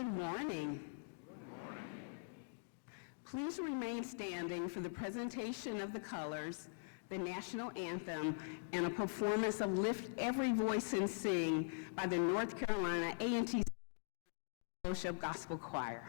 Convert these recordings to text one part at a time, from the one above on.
Good morning. Please remain standing for the presentation of the colors, the national anthem, and a performance of Lift Every Voice and Sing by the North Carolina A&T Fellowship Gospel Choir.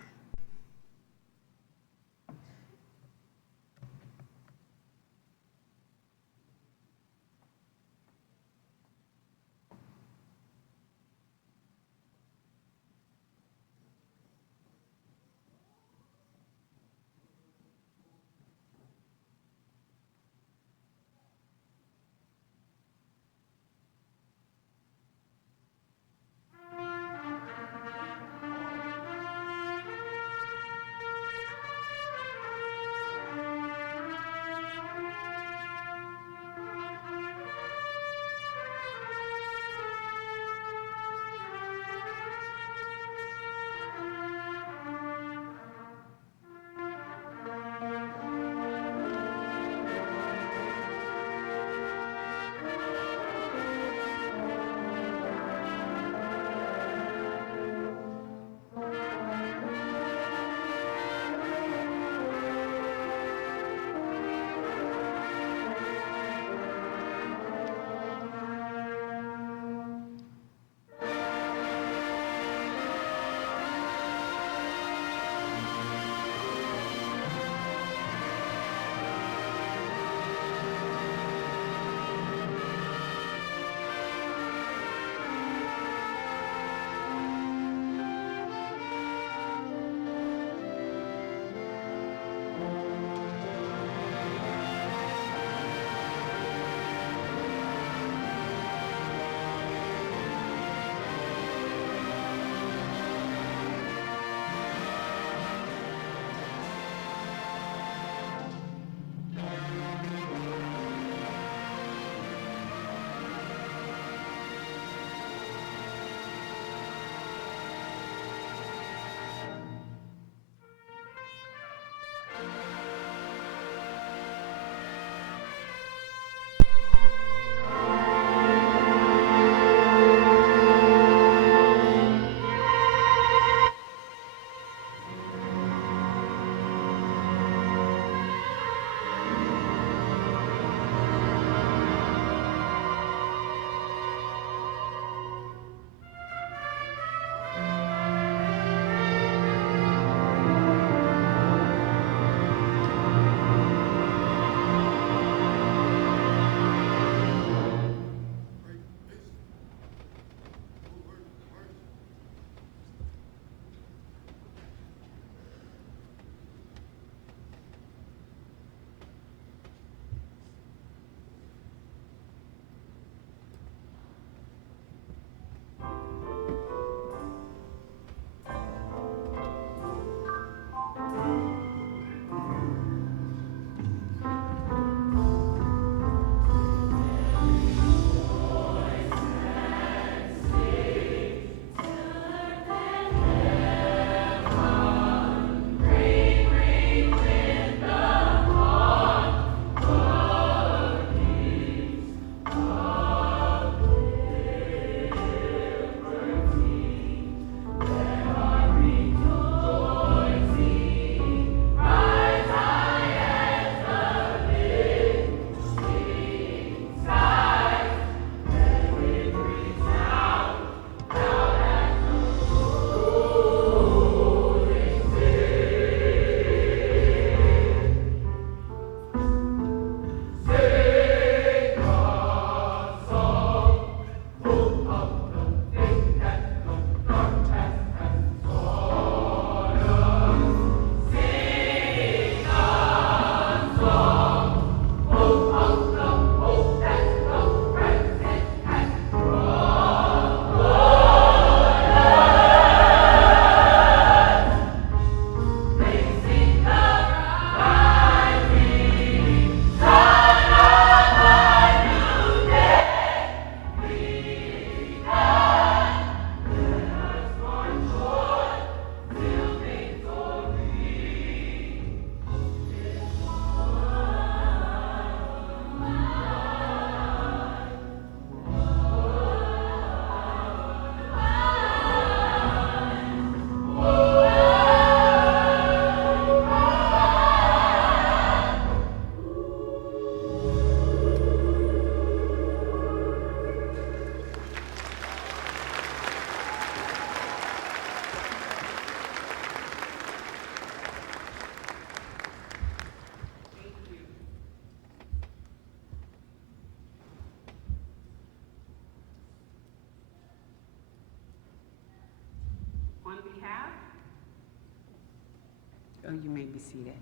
Oh, you may be seated.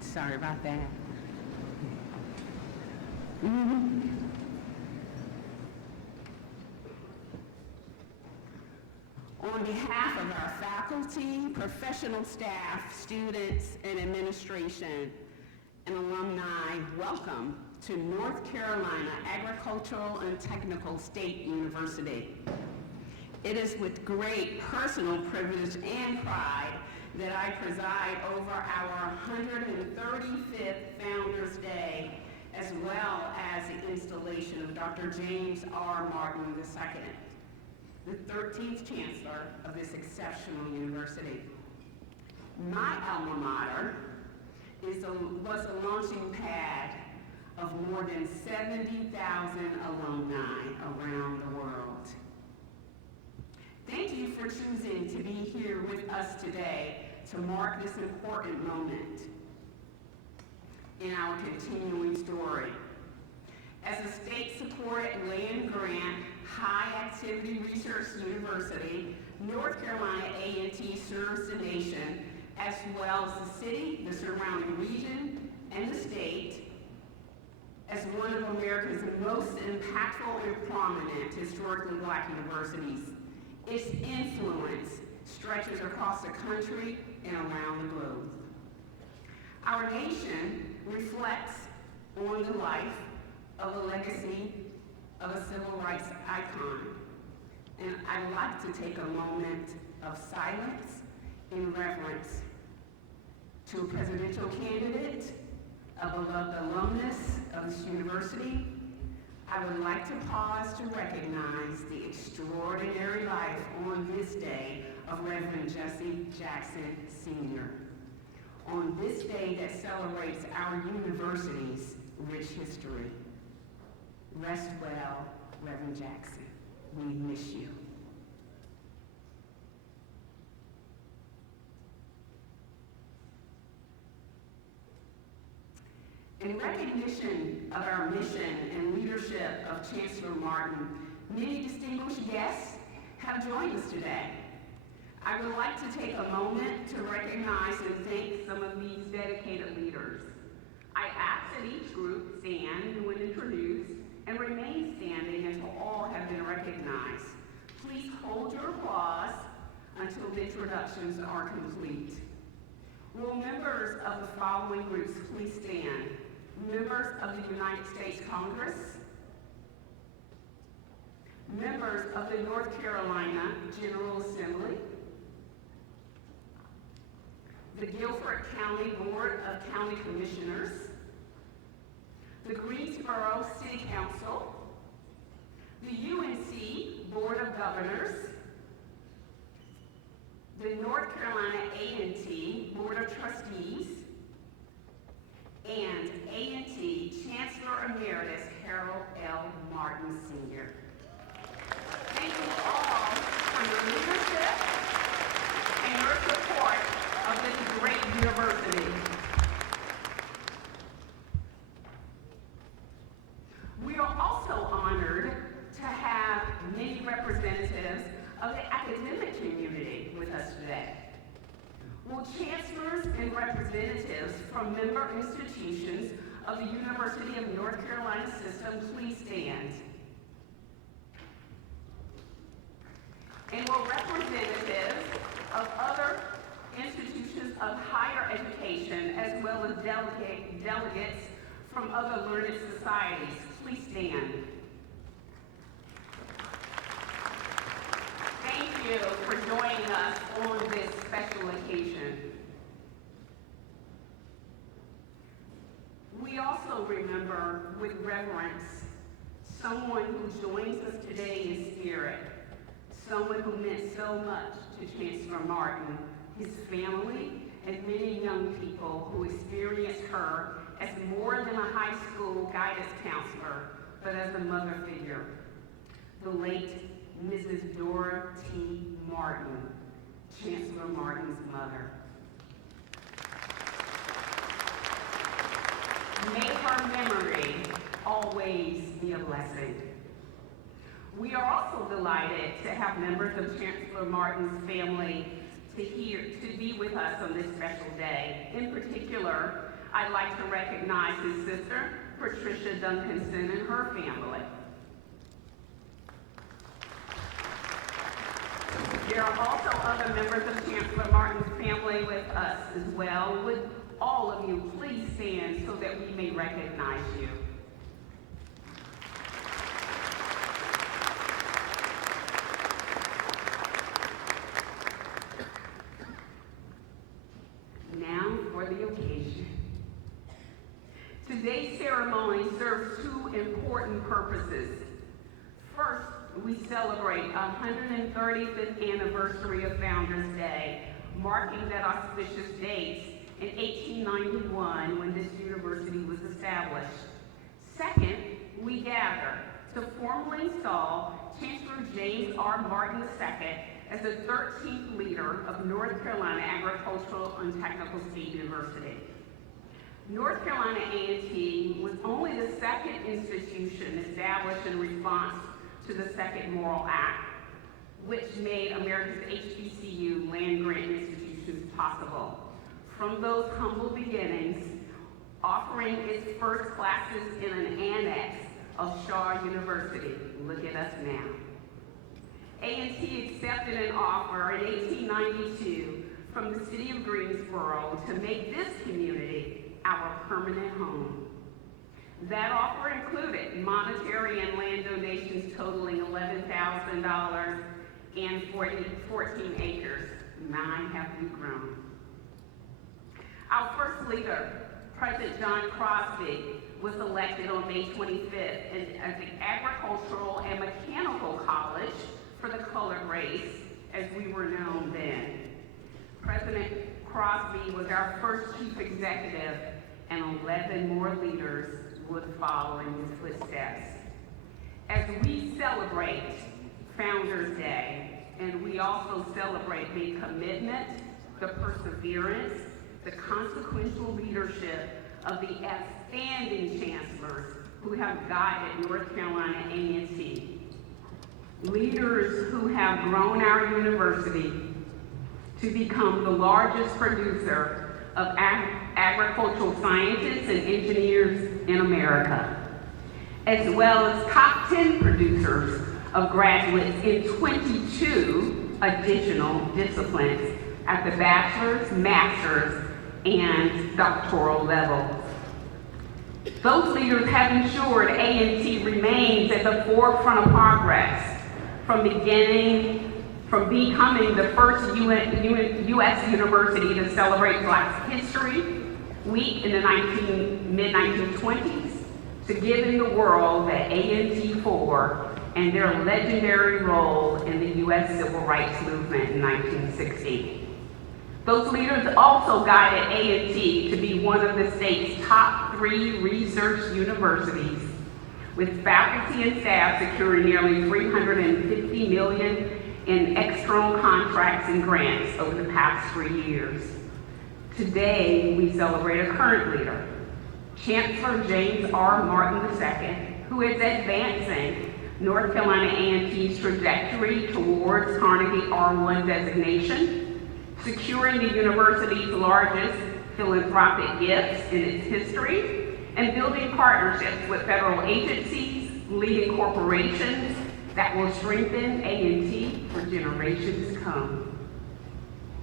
Sorry about that. On behalf of our faculty, professional staff, students, and administration, and alumni, welcome to North Carolina Agricultural and Technical State University. It is with great personal privilege and pride that I preside over our 135th Founders Day, as well as the installation of Dr. James R. Martin II, the 13th Chancellor of this exceptional university. My alma mater was a launching pad of more than 70,000 alumni around the world. Thank you for choosing to be here with us today to mark this important moment in our continuing story. As a state-supported land-grant, high-activity research university, North Carolina A&T serves the nation, as well as the city, the surrounding region, and the state, as one of America's most impactful and prominent historically Black universities. Its influence stretches across the country and around the globe. Our nation reflects on the life of a legacy of a civil rights icon. And I'd like to take a moment of silence in reverence to a presidential candidate, a beloved alumnus of this university. I would like to pause to recognize the extraordinary life on this day of Reverend Jesse Jackson Sr. On this day that celebrates our university's rich history. Rest well, Reverend Jackson. We miss you. In recognition of our mission and leadership of Chancellor Martin, many distinguished guests have joined us today. I would like to take a moment to recognize and thank some of these dedicated leaders. I ask that each group stand when introduced and remain standing until all have been recognized. Please hold your applause until the introductions are complete. Will members of the following groups please stand? Members of the United States Congress, members of the North Carolina General Assembly, the Guilford County Board of County Commissioners, the Greensboro City Council, the UNC Board of Governors, the North Carolina A&T Board of Trustees, and A&T Chancellor Emeritus Harold L. Martin Sr. Thank you all for your leadership and your support of this great university. We are also honored to have many representatives of the academic community with us today. Will chancellors and representatives from member institutions of the University of North Carolina system please stand? And will representatives of other institutions of higher education, as well as delegates from other learned societies, please stand. Thank you for joining us on this special occasion. We also remember with reverence someone who joins us today in spirit, someone who meant so much to Chancellor Martin, his family, and many young people who experienced her as more than a high school guidance counselor, but as a mother figure. The late Mrs. Dora T. Martin, Chancellor Martin's mother. May her memory always be a blessing. We are also delighted to have members of Chancellor Martin's family to be with us on this special day. In particular, I'd like to recognize his sister, Patricia Duncanson, and her family. There are also other members of Chancellor Martin's family with us as well. Would all of you please stand so that we may recognize you? Now for the occasion. Today's ceremony serves two important purposes. First, we celebrate 135th anniversary of Founders Day, marking that auspicious date in 1891 when this university was established. Second, we gather to formally install Chancellor James R. Martin II as the 13th leader of North Carolina Agricultural and Technical State University. North Carolina A&T was only the second institution established in response to the Second Morrill Act, which made America's HBCU land-grant institutions possible. From those humble beginnings, offering its first classes in an annex of Shaw University. Look at us now. A&T accepted an offer in 1892 from the city of Greensboro to make this community our permanent home. That offer included monetary and land donations totaling $11,000 and 14 acres. 9 have we grown. Our first leader, President John Crosby, was elected on May 25th as the Agricultural and Mechanical College for the colored race, as we were known then. President Crosby was our first chief executive, and 11 more leaders would follow in his footsteps. As we celebrate Founders Day, and we also celebrate the commitment, the perseverance, the consequential leadership of the outstanding chancellors who have guided North Carolina A&T. Leaders who have grown our university to become the largest producer of agricultural scientists and engineers in America, as well as top 10 producers of graduates in 22 additional disciplines at the bachelor's, master's, and doctoral levels. Those leaders have ensured A&T remains at the forefront of progress, from becoming the first U.S. university to celebrate Black History Week in the mid-1920s, to giving the world the A&T 4 and their legendary role in the U.S. Civil Rights Movement in 1960. Those leaders also guided A&T to be one of the state's top 3 research universities, with faculty and staff securing nearly $350 million in external contracts and grants over the past 3 years. Today, we celebrate a current leader, Chancellor James R. Martin II, who is advancing North Carolina A&T's trajectory towards Carnegie R1 designation, securing the university's largest philanthropic gifts in its history, and building partnerships with federal agencies, leading corporations that will strengthen A&T for generations to come.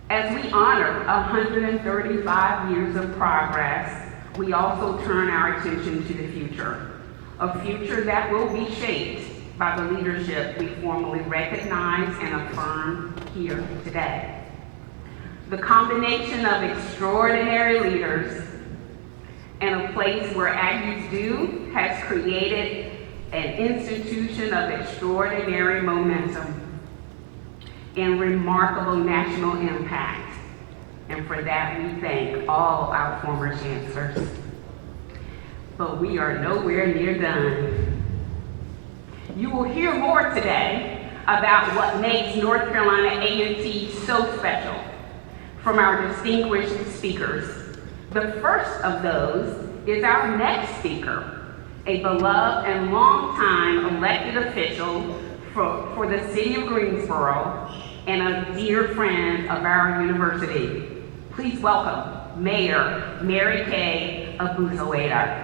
As we honor 135 years of progress, we also turn our attention to the future, a future that will be shaped by the leadership we formally recognize and affirm here today. The combination of extraordinary leaders and a place where Aggies do has created an institution of extraordinary momentum and remarkable national impact. And for that, we thank all our former chancellors. But we are nowhere near done. You will hear more today about what makes North Carolina A&T so special from our distinguished speakers. The first of those is our next speaker, a beloved and longtime elected official for the city of Greensboro, and a dear friend of our university. Please welcome Mayor Mary Kay Abuzoeda.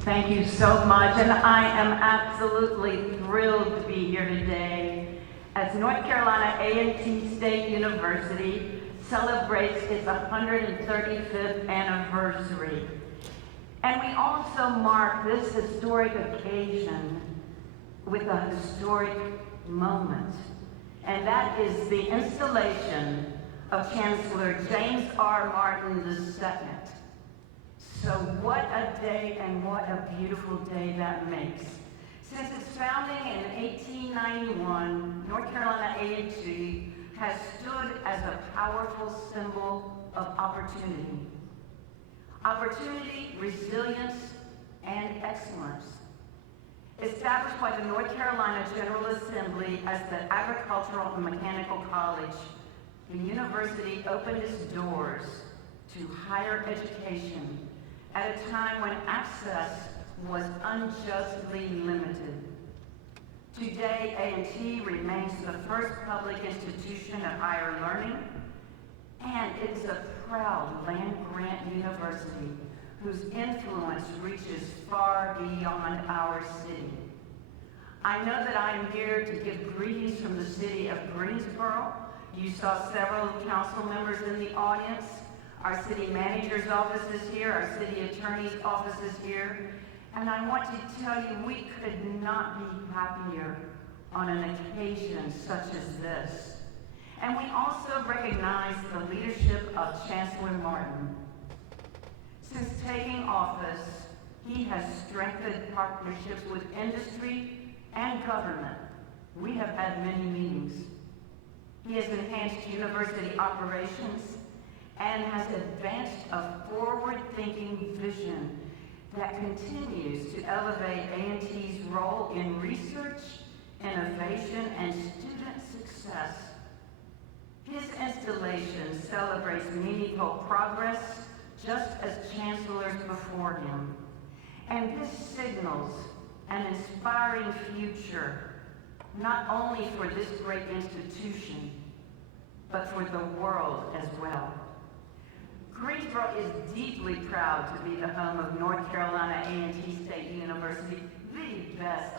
Thank you so much, and I am absolutely thrilled to be here today as North Carolina A&T State University celebrates its 135th anniversary. And we also mark this historic occasion with a historic moment, and that is the installation of Chancellor James R. Martin II. So what a day and what a beautiful day that makes. Since its founding in 1891, North Carolina A&T has stood as a powerful symbol of opportunity. Opportunity, resilience, and excellence. Established by the North Carolina General Assembly as the Agricultural and Mechanical College, the university opened its doors to higher education at a time when access was unjustly limited. Today, A&T remains the first public institution of higher learning, and it is a proud land-grant university whose influence reaches far beyond our city. I know that I am here to give greetings from the city of Greensboro. You saw several council members in the audience. Our city manager's office is here, our city attorney's office is here, and I want to tell you we could not be happier on an occasion such as this. And we also recognize the leadership of Chancellor Martin. Since taking office, he has strengthened partnerships with industry and government. We have had many meetings. He has enhanced university operations and has advanced a forward-thinking vision that continues to elevate A&T's role in research, innovation, and student success. His installation celebrates meaningful progress, just as chancellors before him. And this signals an inspiring future, not only for this great institution, but for the world as well. Greensboro is deeply proud to be the home of North Carolina A&T State University, the best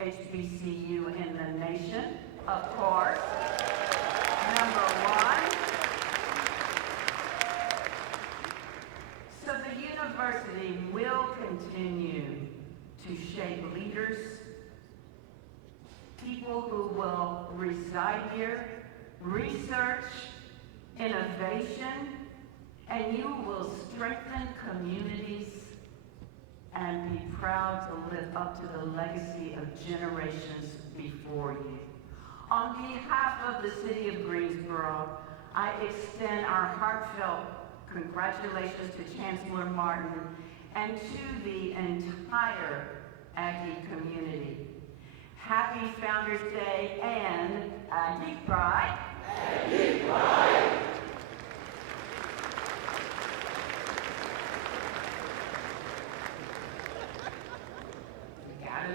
HBCU in the nation, of course. Number one. So the university will continue to shape leaders, people who will reside here, research, innovation, and you will strengthen communities and be proud to live up to the legacy of generations before you. On behalf of the city of Greensboro, I extend our heartfelt congratulations to Chancellor Martin and to the entire Aggie community. Happy Founders Day and Aggie Pride. Aggie Pride.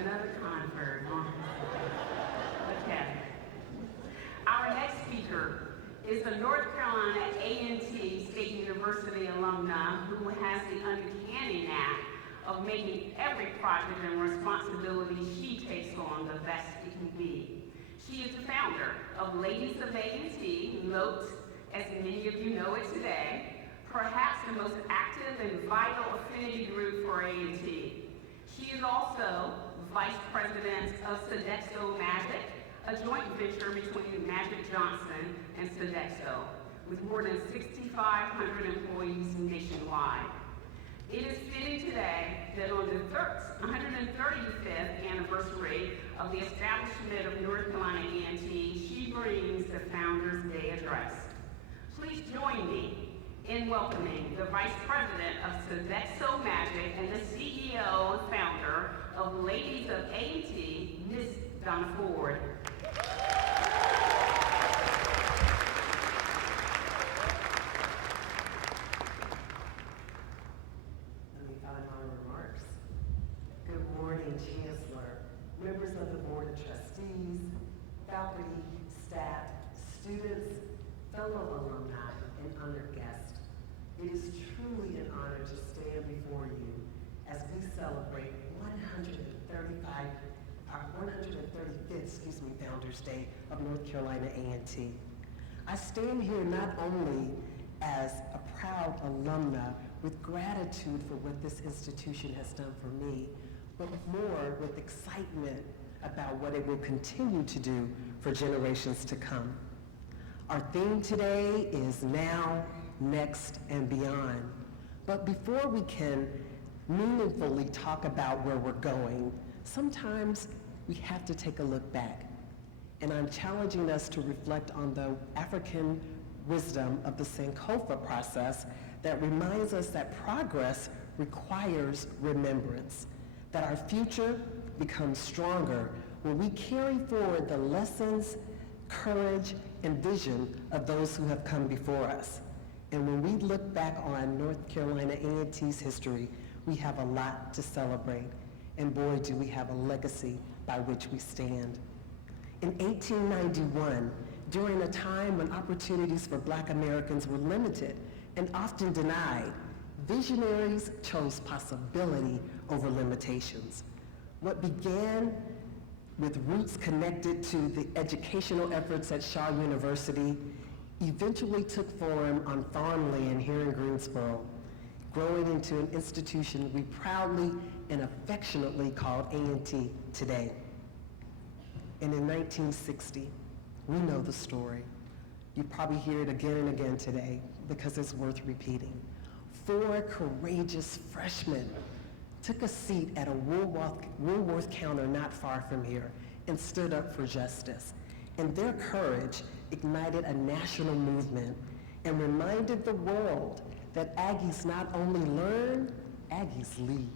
Another convert. Okay. Our next speaker is a North Carolina A&T State University alumna who has the uncanny knack of making every project and responsibility she takes on the best it can be. She is the founder of Ladies of A&T, LOTE, as many of you know it today, perhaps the most active and vital affinity group for A&T. She is also Vice President of Sodexo Magic, a joint venture between Magic Johnson and Sodexo, with more than 6,500 employees nationwide. It is fitting today that on the 135th anniversary of the establishment of North Carolina A&T, she brings the Founders Day Address. Please join me in welcoming the Vice President of Sodexo Magic and the CEO and founder of Ladies of A&T, Ms. Donna Ford. celebrate 135th Founders Day of North Carolina A&T. I stand here not only as a proud alumna with gratitude for what this institution has done for me, but more with excitement about what it will continue to do for generations to come. Our theme today is now, next, and beyond. But before we can meaningfully talk about where we're going, sometimes we have to take a look back. And I'm challenging us to reflect on the African wisdom of the Sankofa process that reminds us that progress requires remembrance, that our future becomes stronger when we carry forward the lessons, courage, and vision of those who have come before us. And when we look back on North Carolina A&T's history, we have a lot to celebrate. And boy, do we have a legacy by which we stand. In 1891, during a time when opportunities for Black Americans were limited and often denied, visionaries chose possibility over limitations. What began with roots connected to the educational efforts at Shaw University eventually took form on farmland here in Greensboro, growing into an institution we proudly and affectionately call A&T today. And in 1960, we know the story. You probably hear it again and again today because it's worth repeating. 4 courageous freshmen took a seat at a Woolworth counter not far from here and stood up for justice. And their courage ignited a national movement and reminded the world that Aggies not only learn, Aggies lead.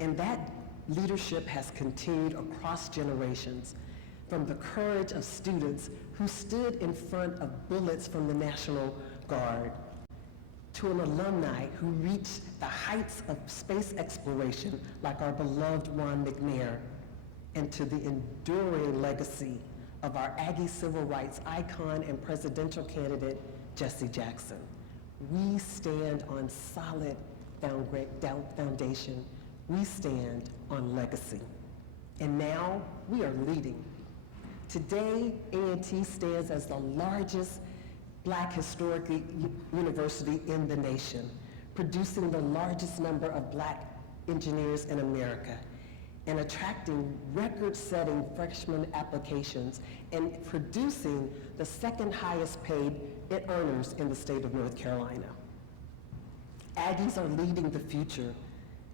And that leadership has continued across generations, from the courage of students who stood in front of bullets from the National Guard, to an alumni who reached the heights of space exploration like our beloved Juan McNair, and to the enduring legacy of our Aggie civil rights icon and presidential candidate, Jesse Jackson. We stand on solid foundation. We stand on legacy. And now we are leading. Today, A&T stands as the largest Black historic university in the nation, producing the largest number of Black engineers in America, and attracting record-setting freshman applications, and producing the second highest paid earners in the state of North Carolina. Aggies are leading the future.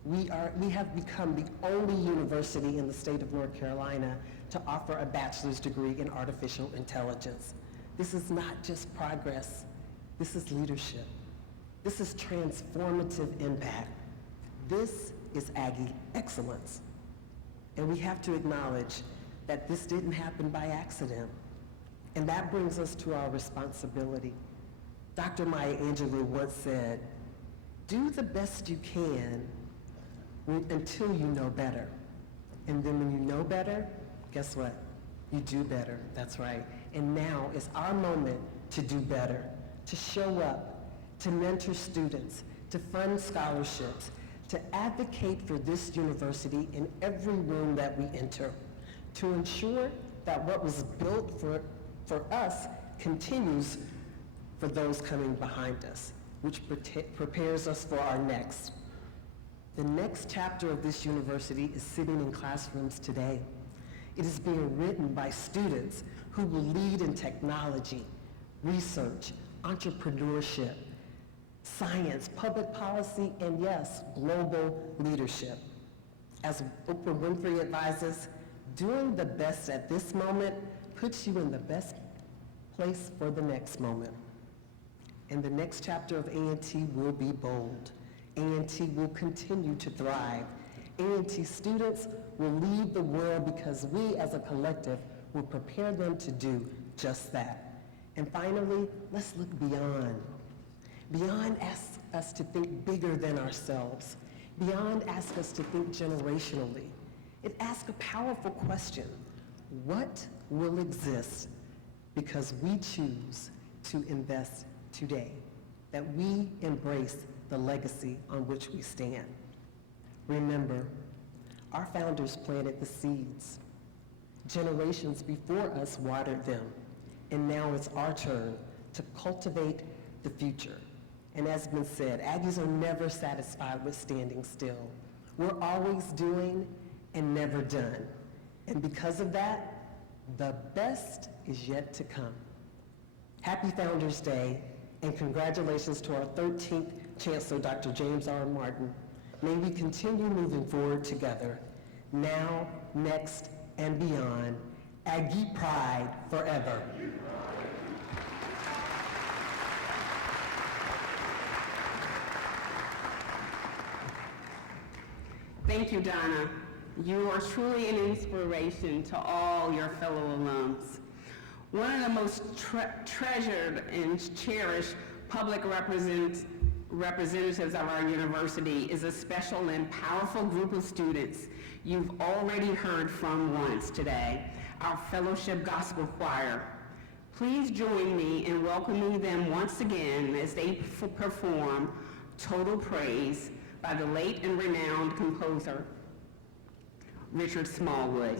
We have become the only university in the state of North Carolina to offer a bachelor's degree in artificial intelligence. This is not just progress, this is leadership. This is transformative impact. This is Aggie excellence. And we have to acknowledge that this didn't happen by accident. And that brings us to our responsibility. Dr. Maya Angelou once said, "Do the best you can until you know better. And then when you know better, guess what? You do better." That's right. And now is our moment to do better, to show up, to mentor students, to fund scholarships, to advocate for this university in every room that we enter, to ensure that what was built for us continues for those coming behind us, which prepares us for our next. The next chapter of this university is sitting in classrooms today. It is being written by students who will lead in technology, research, entrepreneurship, science, public policy, and yes, global leadership. As Oprah Winfrey advises, doing the best at this moment puts you in the best place for the next moment. And the next chapter of A&T will be bold. A&T will continue to thrive. A&T students will lead the world because we as a collective will prepare them to do just that. And finally, let's look beyond. Beyond asks us to think bigger than ourselves. Beyond asks us to think generationally. It asks a powerful question. What will exist because we choose to invest today? That we embrace the legacy on which we stand. Remember, our founders planted the seeds. Generations before us watered them, and now it's our turn to cultivate the future. And as has been said, Aggies are never satisfied with standing still. We're always doing and never done. And because of that, the best is yet to come. Happy Founders Day, and congratulations to our 13th Chancellor, Dr. James R. Martin. May we continue moving forward together, now, next, and beyond. Aggie pride forever. Thank you, Donna. You are truly an inspiration to all your fellow alums. One of the most treasured and cherished public representatives of our university is a special and powerful group of students you've already heard from once today, our Fellowship Gospel Choir. Please join me in welcoming them once again as they perform Total Praise by the late and renowned composer, Richard Smallwood.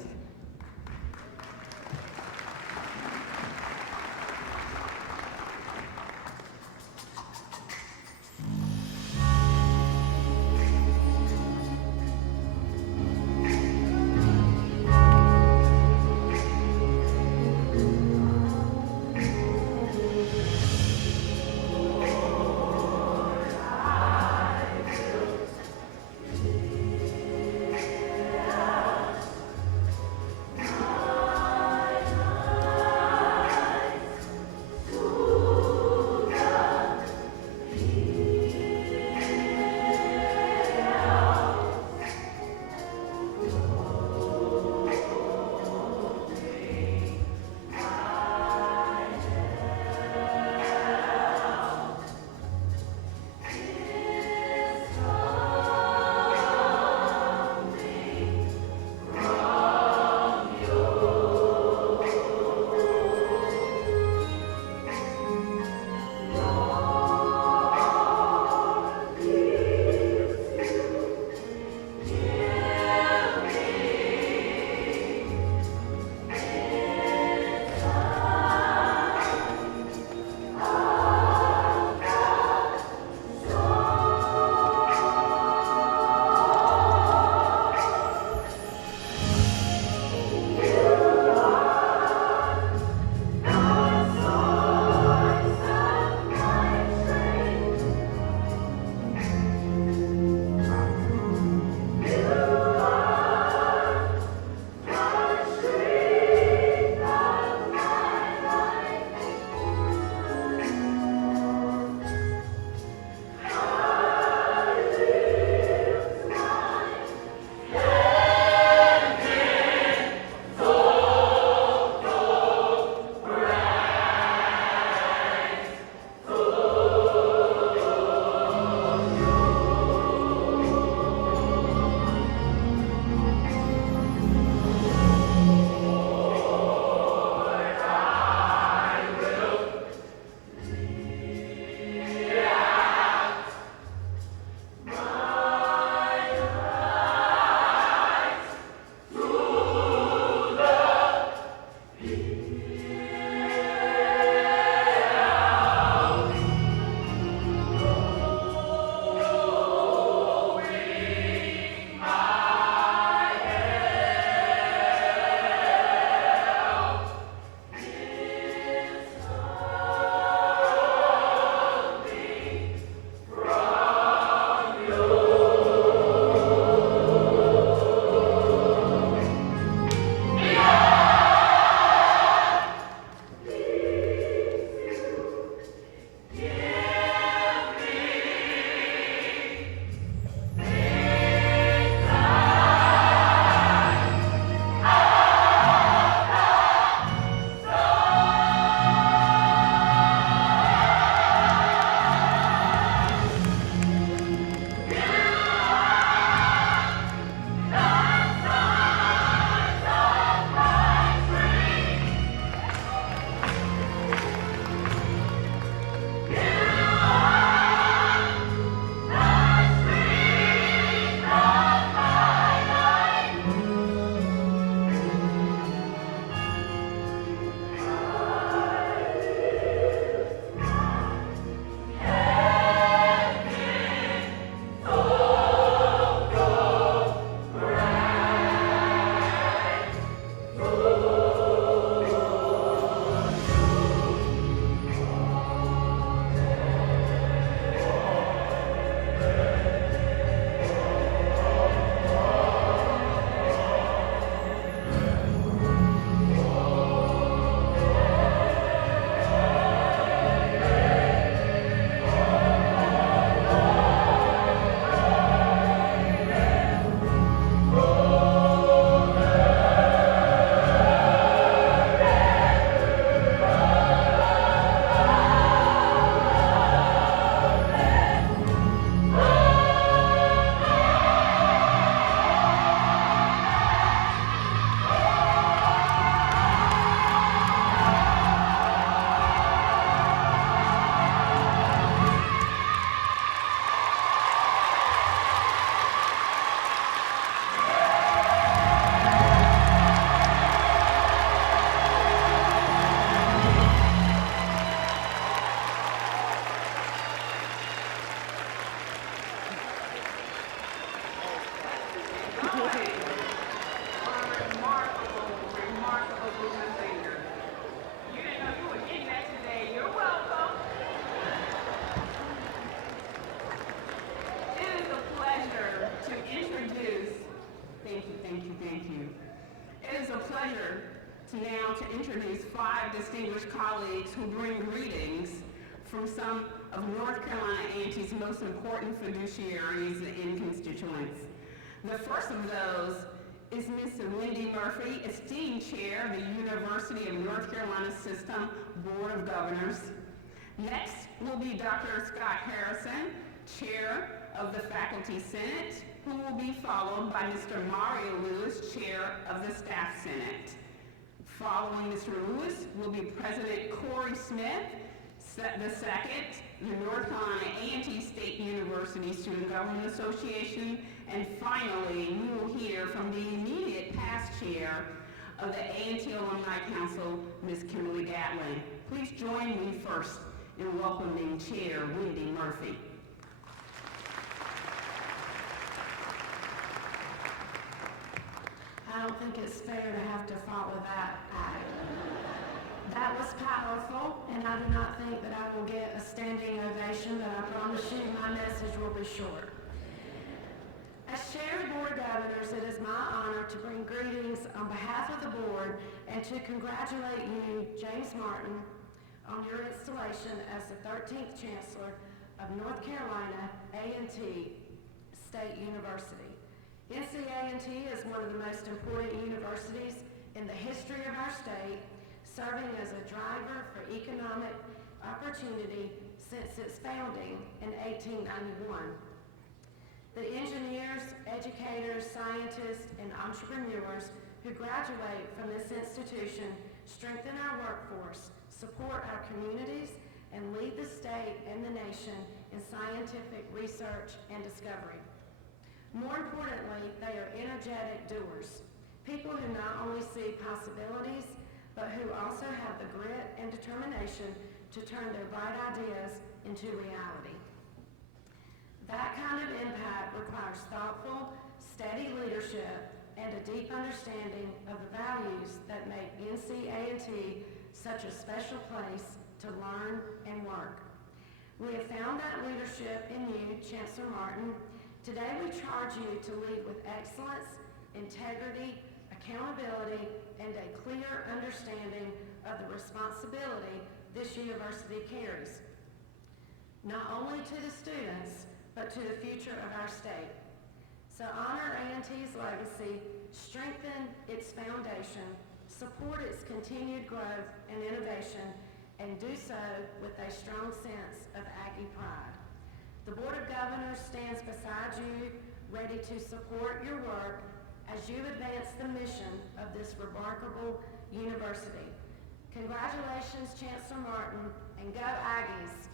Cohen for a remarkable group of singers. You didn't know you were getting that today. You're welcome. It is a pleasure to introduce, thank you. It is a pleasure to introduce 5 distinguished colleagues who bring greetings from some of North Carolina A&T's most important fiduciaries and constituents. The first of those is Ms. Wendy Murphy, esteemed chair of the University of North Carolina System Board of Governors. Next will be Dr. Scott Harrison, chair of the Faculty Senate, who will be followed by Mr. Mario Lewis, chair of the Staff Senate. Following Mr. Lewis will be President Corey Smith, the second, the North Carolina A&T State University Student Government Association, and finally, we will hear from the immediate past chair of the A&T Alumni Council, Ms. Kimberly Gatlin. Please join me first in welcoming Chair Wendy Murphy. I don't think it's fair to have to follow that act. That was powerful, and I do not think that I will get a standing ovation, but I promise you my message will be short. As Chair of the Board of Governors, it is my honor to bring greetings on behalf of the Board and to congratulate you, James Martin, on your installation as the 13th Chancellor of North Carolina A&T State University. NCA&T is one of the most important universities in the history of our state, serving as a driver for economic opportunity since its founding in 1891. The engineers, educators, scientists, and entrepreneurs who graduate from this institution strengthen our workforce, support our communities, and lead the state and the nation in scientific research and discovery. More importantly, they are energetic doers, people who not only see possibilities, but who also have the grit and determination to turn their bright ideas into reality. That kind of impact requires thoughtful, steady leadership and a deep understanding of the values that make NCA&T such a special place to learn and work. We have found that leadership in you, Chancellor Martin. Today we charge you to lead with excellence, integrity, accountability, and a clear understanding of the responsibility this university carries, not only to the students, but to the future of our state. So honor A&T's legacy, strengthen its foundation, support its continued growth and innovation, and do so with a strong sense of Aggie pride. The Board of Governors stands beside you, ready to support your work as you advance the mission of this remarkable university. Congratulations, Chancellor Martin, and go Aggies!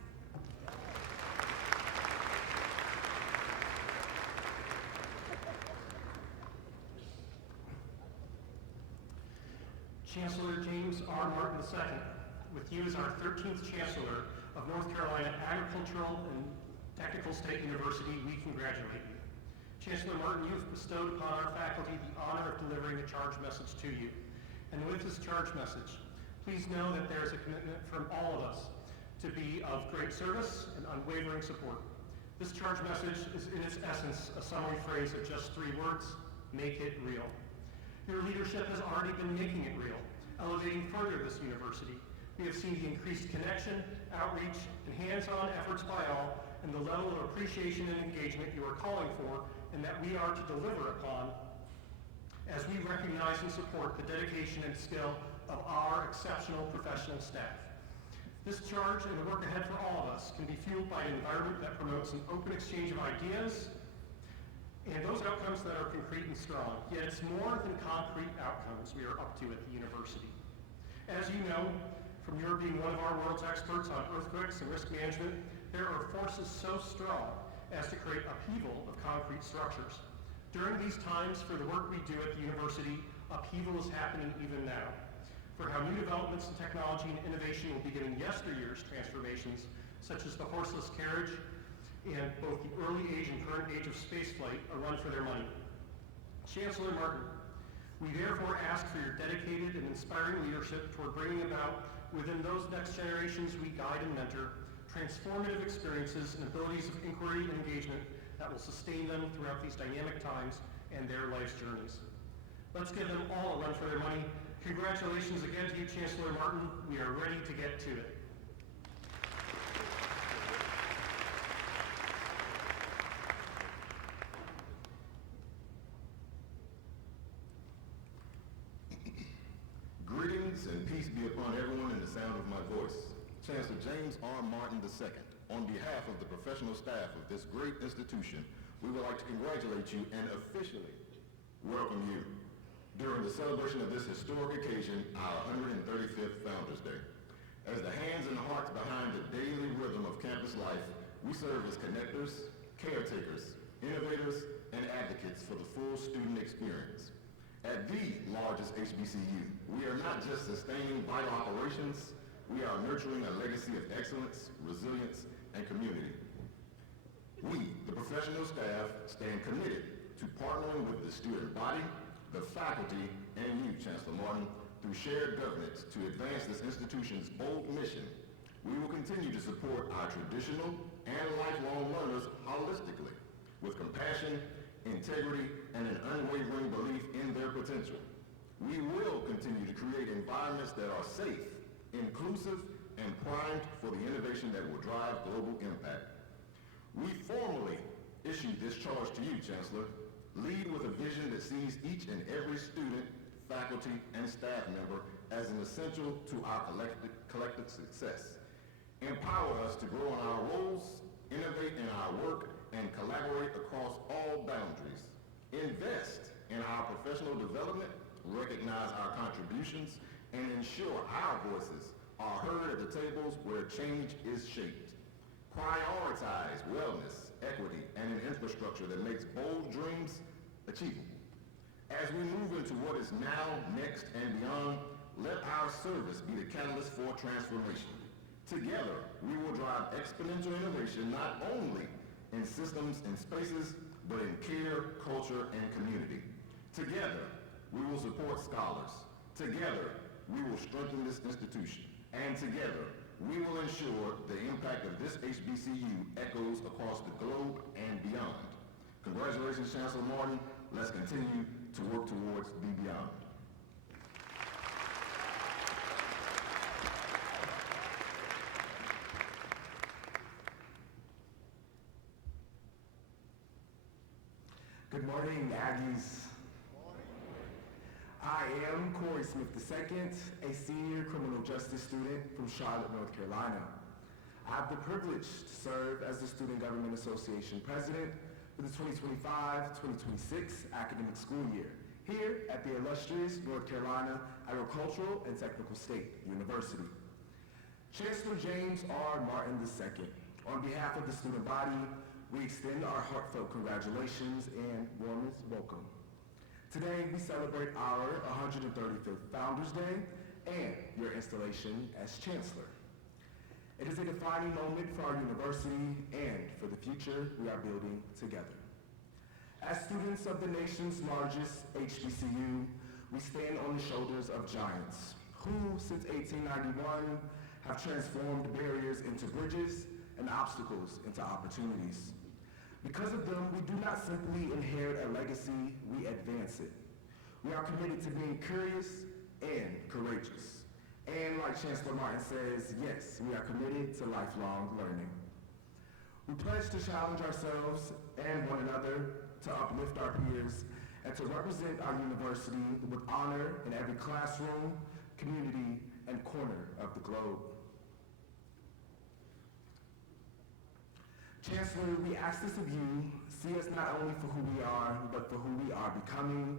Chancellor James R. Martin II, with you as our 13th Chancellor of North Carolina Agricultural and Technical State University, we congratulate you. Chancellor Martin, you have bestowed upon our faculty the honor of delivering a charge message to you. And with this charge message, please know that there is a commitment from all of us to be of great service and unwavering support. This charge message is in its essence a summary phrase of just 3 words: make it real. Your leadership has already been making it real, elevating further this university. We have seen the increased connection, outreach, and hands-on efforts by all, and the level of appreciation and engagement you are calling for and that we are to deliver upon as we recognize and support the dedication and skill of our exceptional professional staff. This charge and the work ahead for all of us can be fueled by an environment that promotes an open exchange of ideas and those outcomes that are concrete and strong. Yet it's more than concrete outcomes we are up to at the university. As you know, from your being one of our world's experts on earthquakes and risk management, there are forces so strong as to create upheaval of concrete structures. During these times, for the work we do at the university, upheaval is happening even now. For how new developments in technology and innovation will be given yesteryear's transformations, such as the horseless carriage and both the early age and current age of spaceflight, are run for their money. Chancellor Martin, we therefore ask for your dedicated and inspiring leadership toward bringing about, within those next generations we guide and mentor, transformative experiences and abilities of inquiry and engagement that will sustain them throughout these dynamic times and their life's journeys. Let's give them all a run for their money. Congratulations again to you, Chancellor Martin. We are ready to get to it. Greetings and peace be upon everyone in the sound of my voice. Chancellor James R. Martin II, on behalf of the professional staff of this great institution, we would like to congratulate you and officially welcome you during the celebration of this historic occasion, our 135th Founders Day. As the hands and hearts behind the daily rhythm of campus life, we serve as connectors, caretakers, innovators, and advocates for the full student experience. At the largest HBCU, we are not just sustaining vital operations, we are nurturing a legacy of excellence, resilience, and community. We, the professional staff, stand committed to partnering with the student body, the faculty, and you, Chancellor Martin, through shared governance to advance this institution's bold mission. We will continue to support our traditional and lifelong learners holistically, with compassion, integrity, and an unwavering belief in their potential. We will continue to create environments that are safe, inclusive, and primed for the innovation that will drive global impact. We formally issue this charge to you, Chancellor. Lead with a vision that sees each and every student, faculty, and staff member as an essential to our collective success. Empower us to grow in our roles, innovate in our work, and collaborate across all boundaries. Invest in our professional development, recognize our contributions, and ensure our voices are heard at the tables where change is shaped. Prioritize wellness, equity, and an infrastructure that makes bold dreams achievable. As we move into what is now, next, and beyond, let our service be the catalyst for transformation. Together, we will drive exponential innovation not only in systems and spaces, but in care, culture, and community. Together, we will support scholars. Together, we will strengthen this institution. And together, we will ensure the impact of this HBCU echoes across the globe and beyond. Congratulations, Chancellor Martin. Let's continue to work towards the beyond. Good morning, Aggies. I am Corey Smith II, a senior criminal justice student from Charlotte, North Carolina. I have the privilege to serve as the Student Government Association President for the 2025-2026 academic school year here at the illustrious North Carolina Agricultural and Technical State University. Chancellor James R. Martin II, on behalf of the student body, we extend our heartfelt congratulations and warmest welcome. Today, we celebrate our 135th Founders Day and your installation as Chancellor. It is a defining moment for our university and for the future we are building together. As students of the nation's largest HBCU, we stand on the shoulders of giants who, since 1891, have transformed barriers into bridges and obstacles into opportunities. Because of them, we do not simply inherit a legacy, we advance it. We are committed to being curious and courageous. And like Chancellor Martin says, yes, we are committed to lifelong learning. We pledge to challenge ourselves and one another, to uplift our peers, and to represent our university with honor in every classroom, community, and corner of the globe. Chancellor, we ask this of you. See us not only for who we are, but for who we are becoming.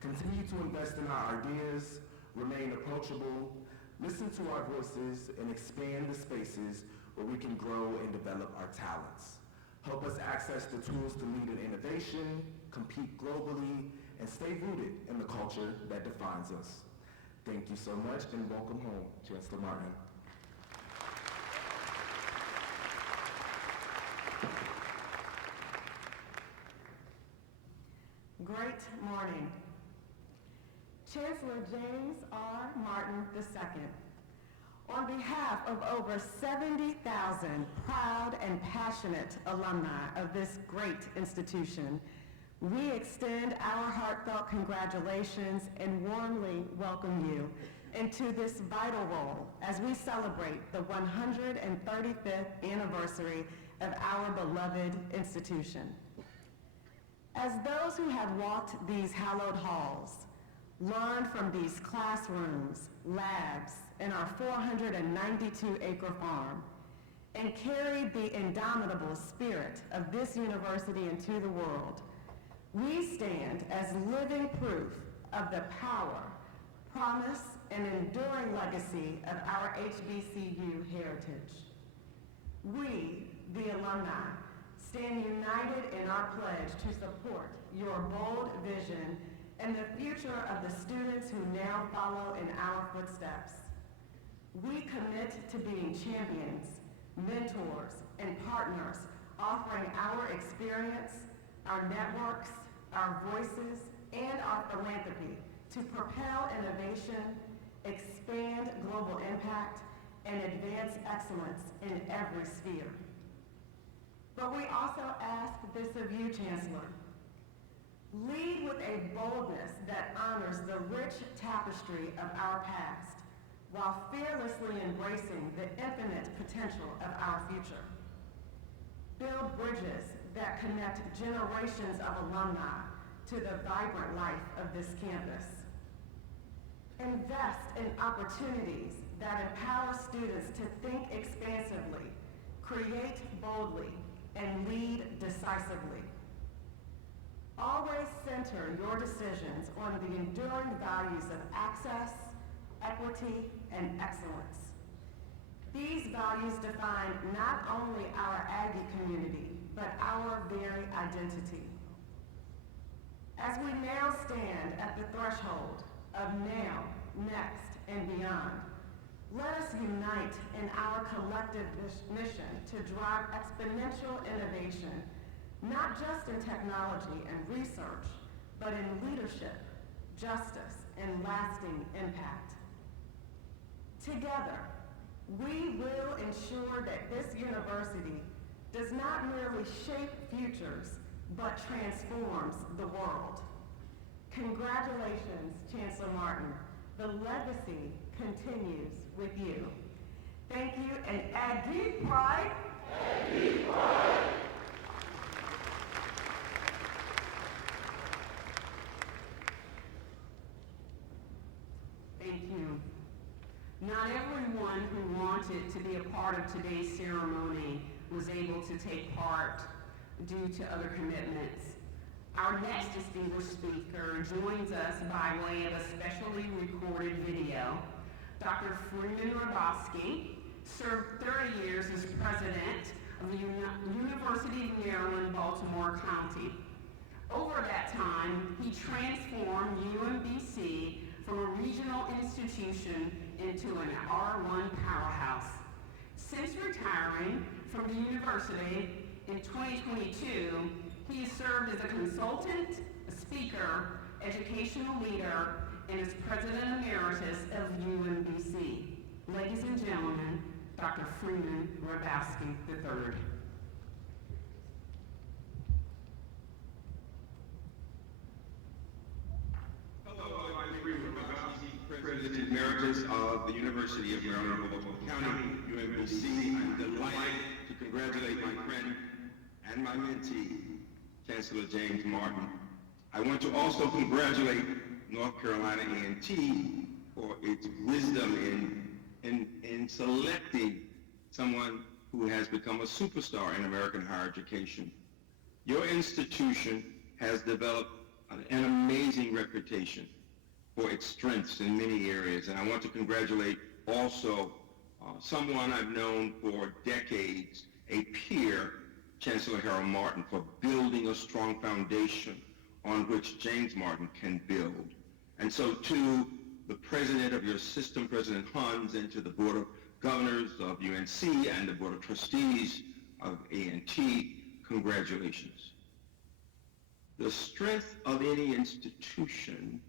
Continue to invest in our ideas, remain approachable, listen to our voices, and expand the spaces where we can grow and develop our talents. Help us access the tools to lead in innovation, compete globally, and stay rooted in the culture that defines us. Thank you so much, and welcome home, Chancellor Martin. Great morning. Chancellor James R. Martin II, on behalf of over 70,000 proud and passionate alumni of this great institution, we extend our heartfelt congratulations and warmly welcome you into this vital role as we celebrate the 135th anniversary of our beloved institution. As those who have walked these hallowed halls, learned from these classrooms, labs, and our 492-acre farm, and carried the indomitable spirit of this university into the world, we stand as living proof of the power, promise, and enduring legacy of our HBCU heritage. We, the alumni, stand united in our pledge to support your bold vision and the future of the students who now follow in our footsteps. We commit to being champions, mentors, and partners, offering our experience, our networks, our voices, and our philanthropy to propel innovation, expand global impact, and advance excellence in every sphere. But we also ask this of you, Chancellor. Lead with a boldness that honors the rich tapestry of our past, while fearlessly embracing the infinite potential of our future. Build bridges that connect generations of alumni to the vibrant life of this campus. Invest in opportunities that empower students to think expansively, create boldly, and lead decisively. Always center your decisions on the enduring values of access, equity, and excellence. These values define not only our Aggie community, but our very identity. As we now stand at the threshold of now, next, and beyond, let us unite in our collective mission to drive exponential innovation, not just in technology and research, but in leadership, justice, and lasting impact. Together, we will ensure that this university does not merely shape futures, but transforms the world. Congratulations, Chancellor Martin. The legacy continues with you. Thank you, and Aggie Pride. Aggie Pride. Thank you. Not everyone who wanted to be a part of today's ceremony was able to take part due to other commitments. Our next distinguished speaker joins us by way of a specially recorded video. Dr. Freeman Rabowski served 30 years as president of the University of Maryland, Baltimore County. Over that time, he transformed UMBC from a regional institution into an R1 powerhouse. Since retiring from the university in 2022, he has served as a consultant, a speaker, educational leader, and is president emeritus of UMBC. Ladies and gentlemen, Dr. Freeman Rabowski III. Hello, I'm Freeman Rabowski, President Emeritus of the University of Maryland, Baltimore County, UMBC. I'm delighted to congratulate my friend and my mentee, Chancellor James Martin. I want to also congratulate North Carolina A&T for its wisdom in selecting someone who has become a superstar in American higher education. Your institution has developed an amazing reputation for its strengths in many areas, and I want to congratulate also someone I've known for decades, a peer, Chancellor Harold Martin, for building a strong foundation on which James Martin can build. And so to the president of your system, President Huns, and to the Board of Governors of UNC and the Board of Trustees of A&T, congratulations. the strength of any institution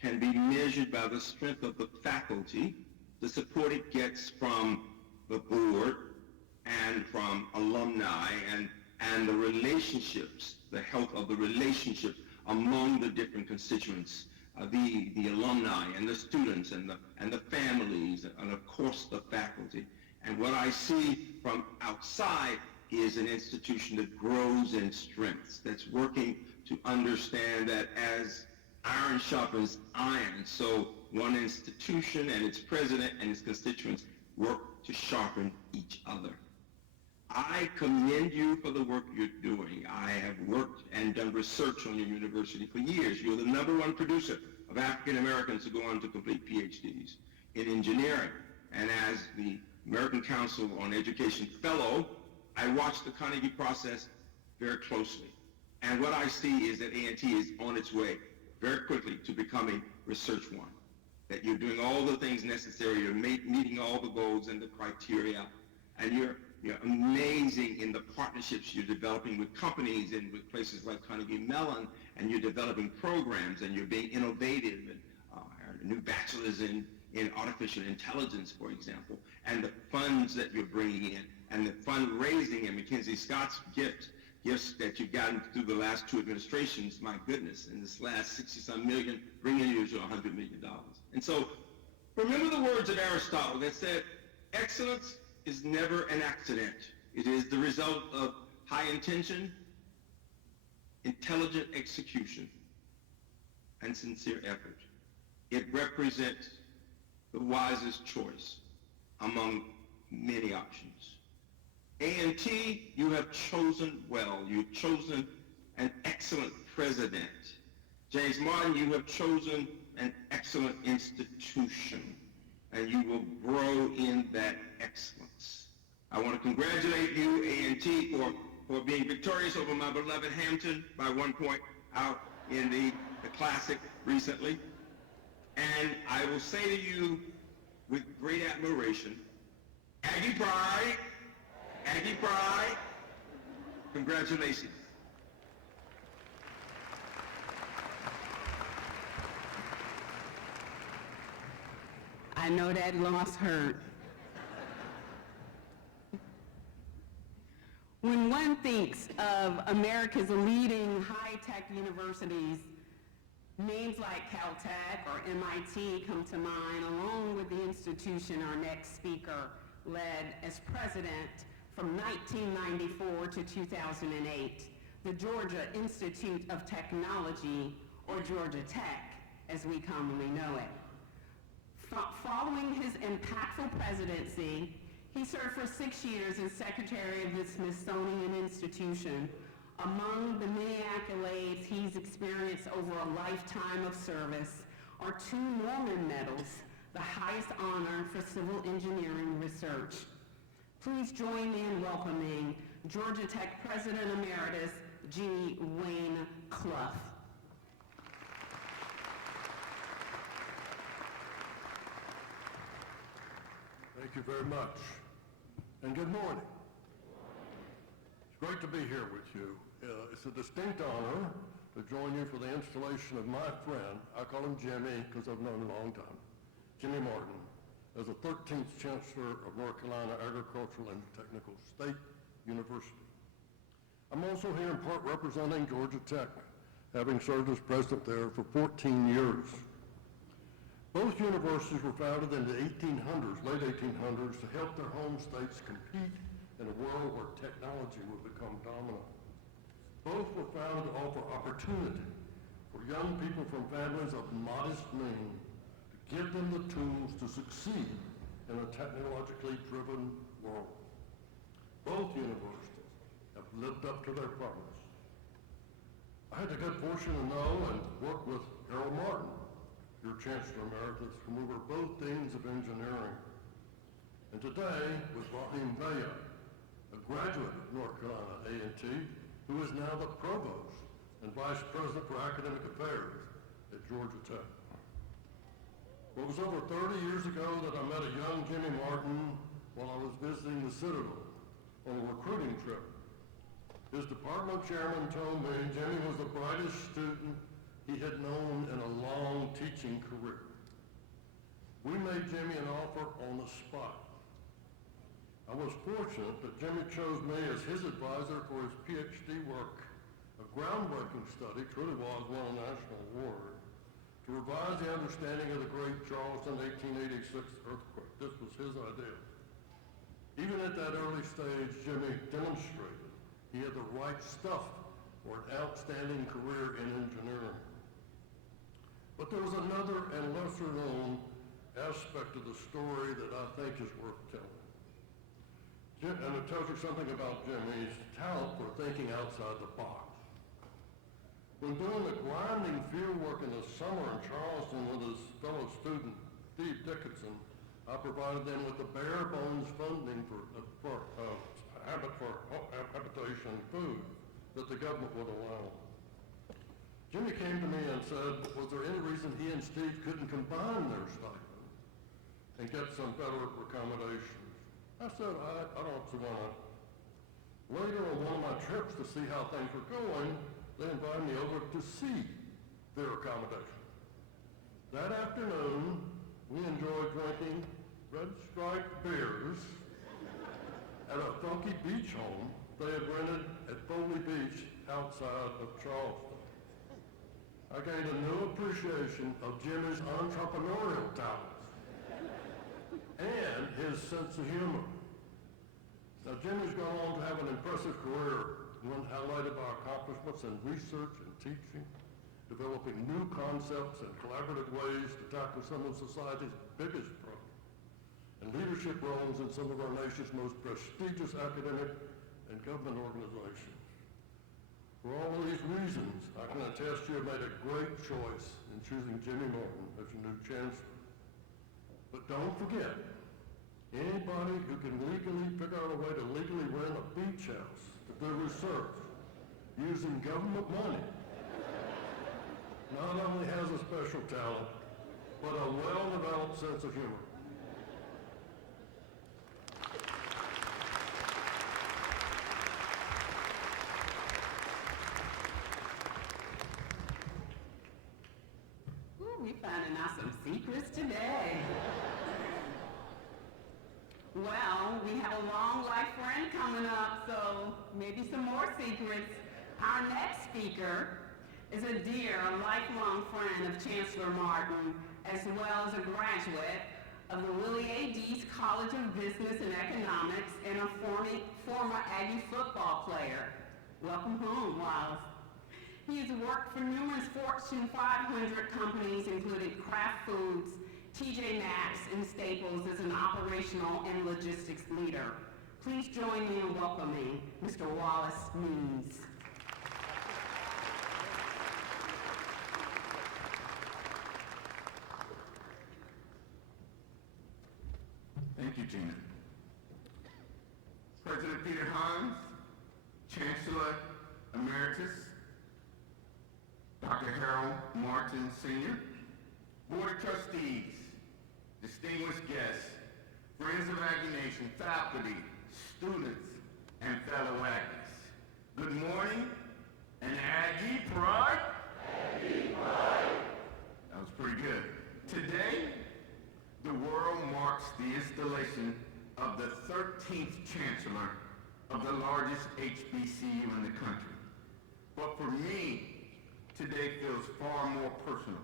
can be measured by the strength of the faculty, the support it gets from the board and from alumni, and the relationships, the health of the relationship among the different constituents, the alumni and the students and the families, and of course the faculty. And what I see from outside is an institution that grows in strengths, that's working to understand that as iron sharpens iron, so one institution and its president and its constituents work to sharpen each other. I commend you for the work you're doing. I have worked and done research on your university for years. You're the #1 producer of African Americans who go on to complete PhDs in engineering. And as the American Council on Education Fellow, I watched the Carnegie process very closely. And what I see is that A&T is on its way very quickly to becoming Research One. That you're doing all the things necessary, you're meeting all the goals and the criteria, and you're amazing in the partnerships you're developing with companies and with places like Carnegie Mellon, and you're developing programs, and you're being innovative, and new bachelors in artificial intelligence, for example, and the funds that you're bringing in, and the fundraising and Mackenzie Scott's gifts that you've gotten through the last 2 administrations, my goodness, and this last 60-some million, bringing you to $100 million. And so, remember the words of Aristotle that said, excellence is never an accident. It is the result of high intention, intelligent execution, and sincere effort. It represents the wisest choice among many options. A&T, you have chosen well. You've chosen an excellent president. James Martin, you have chosen an excellent institution, and you will grow in that excellence. I want to congratulate you, A&T, for being victorious over my beloved Hampton by 1 point out in the Classic recently. And I will say to you with great admiration, Aggie Pride, Aggie Pride, congratulations. I know that loss hurt. When one thinks of America's leading high-tech universities, names like Caltech or MIT come to mind, along with the institution our next speaker led as president from 1994 to 2008, the Georgia Institute of Technology, or Georgia Tech, as we commonly know it. Following his impactful presidency, he served for 6 years as secretary of the Smithsonian Institution. Among the many accolades he's experienced over a lifetime of service are 2 Norman Medals, the highest honor for civil engineering research. Please join me in welcoming Georgia Tech President Emeritus G. Wayne Clough. Thank you very much, and good morning. It's great to be here with you. It's a distinct honor to join you for the installation of my friend, I call him Jimmy because I've known him a long time, Jimmy Martin, as the 13th Chancellor of North Carolina Agricultural and Technical State University. I'm also here in part representing Georgia Tech, having served as president there for 14 years. Both universities were founded in the 1800s, late 1800s, to help their home states compete in a world where technology would become dominant. Both were founded to offer opportunity for young people from families of modest means to give them the tools to succeed in a technologically driven world. Both universities have lived up to their promise. I had the good fortune to know and work with Harold Martin, your Chancellor Emeritus, from we were both deans of engineering. And today, with Rahim Baya, a graduate of North Carolina A&T, who is now the Provost and Vice President for Academic Affairs at Georgia Tech. Well, it was over 30 years ago that I met a young Jimmy Martin while I was visiting the Citadel on a recruiting trip. His department chairman told me Jimmy was the brightest student he had known in a long teaching career. We made Jimmy an offer on the spot. I was fortunate that Jimmy chose me as his advisor for his PhD work, a groundbreaking study, truly was, won a national award, to revise the understanding of the great Charleston 1886 earthquake. This was his idea. Even at that early stage, Jimmy demonstrated he had the right stuff for an outstanding career in engineering. But there was another and lesser known aspect of the story that I think is worth telling. And it tells you something about Jimmy's talent for thinking outside the box. When doing the grinding field work in the summer in Charleston with his fellow student, Steve Dickinson, I provided them with the bare bones funding for habitation food that the government would allow. Jimmy came to me and said, was there any reason he and Steve couldn't combine their stipend and get some better accommodations? I said, I don't see why not. Later on one of my trips to see how things were going, they invited me over to see their accommodation. That afternoon, we enjoyed drinking red striped beers at a funky beach home they had rented at Foley Beach outside of Charleston. I gained a new appreciation of Jimmy's entrepreneurial talents and his sense of humor. Now, Jimmy's gone on to have an impressive career, one highlighted by accomplishments in research and teaching, developing new concepts and collaborative ways to tackle some of society's biggest problems, and leadership roles in some of our nation's most prestigious academic and government organizations. For all of these reasons, I can attest you have made a great choice in choosing Jimmy Martin as your new chancellor. But don't forget, anybody who can legally figure out a way to legally rent a beach house to do research using government money not only has a special talent, but a well-developed sense of humor. Ooh, we finding out some secrets today. Well, we have a long life friend coming up, so maybe some more secrets. Our next speaker is a dear, lifelong friend of Chancellor Martin, as well as a graduate of the Willie A. Deese College of Business and Economics and a former Aggie football player. Welcome home, Wallace. He has worked for numerous Fortune 500 companies, including Kraft Foods, TJ Maxx, and Staples, as an operational and logistics leader. Please join me in welcoming Mr. Wallace Means. Thank you, Gina. President Peter Hines, Chancellor Emeritus, Dr. Harold Martin Sr., Board of Trustees, distinguished guests, friends of Aggie Nation, faculty, students, and fellow Aggies. Good morning, and Aggie Pride? Aggie Pride! That was pretty good. Today, the world marks the installation of the 13th Chancellor of the largest HBCU in the country. But for me, today feels far more personal.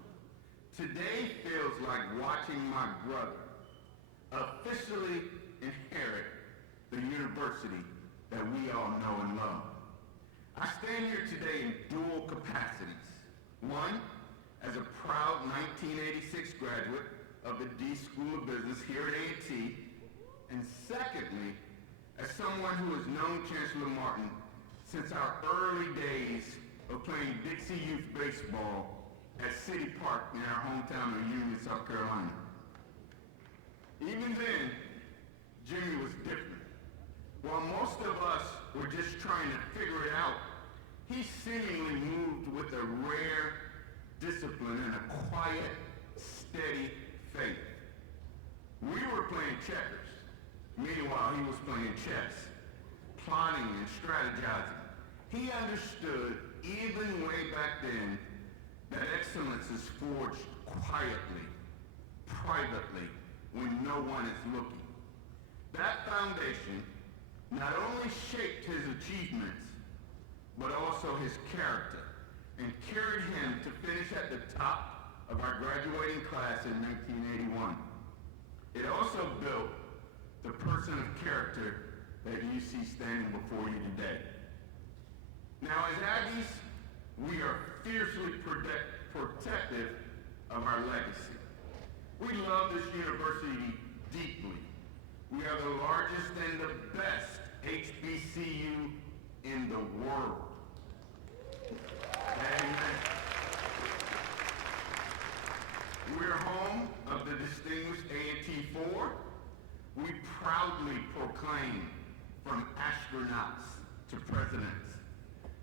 Today feels like watching my brother officially inherit the university that we all know and love. I stand here today in dual capacities. One, as a proud 1986 graduate of the Deese School of Business here at A&T, and secondly, as someone who has known Chancellor Martin since our early days of playing Dixie Youth Baseball at City Park in our hometown of Union, South Carolina. Even then, Jimmy was different. While most of us were just trying to figure it out, he seemingly moved with a rare discipline and a quiet, steady faith. We were playing checkers. Meanwhile, he was playing chess, plotting and strategizing. He understood, even way back then, that excellence is forged quietly, privately, when no one is looking. That foundation not only shaped his achievements, but also his character, and carried him to finish at the top of our graduating class in 1981. It also built the person of character that you see standing before you today. Now, as Aggies, we are fiercely protective of our legacy. We love this university deeply. We are the largest and the best HBCU in the world. Amen. We're home of the distinguished A&T 4. We proudly proclaim from astronauts to presidents.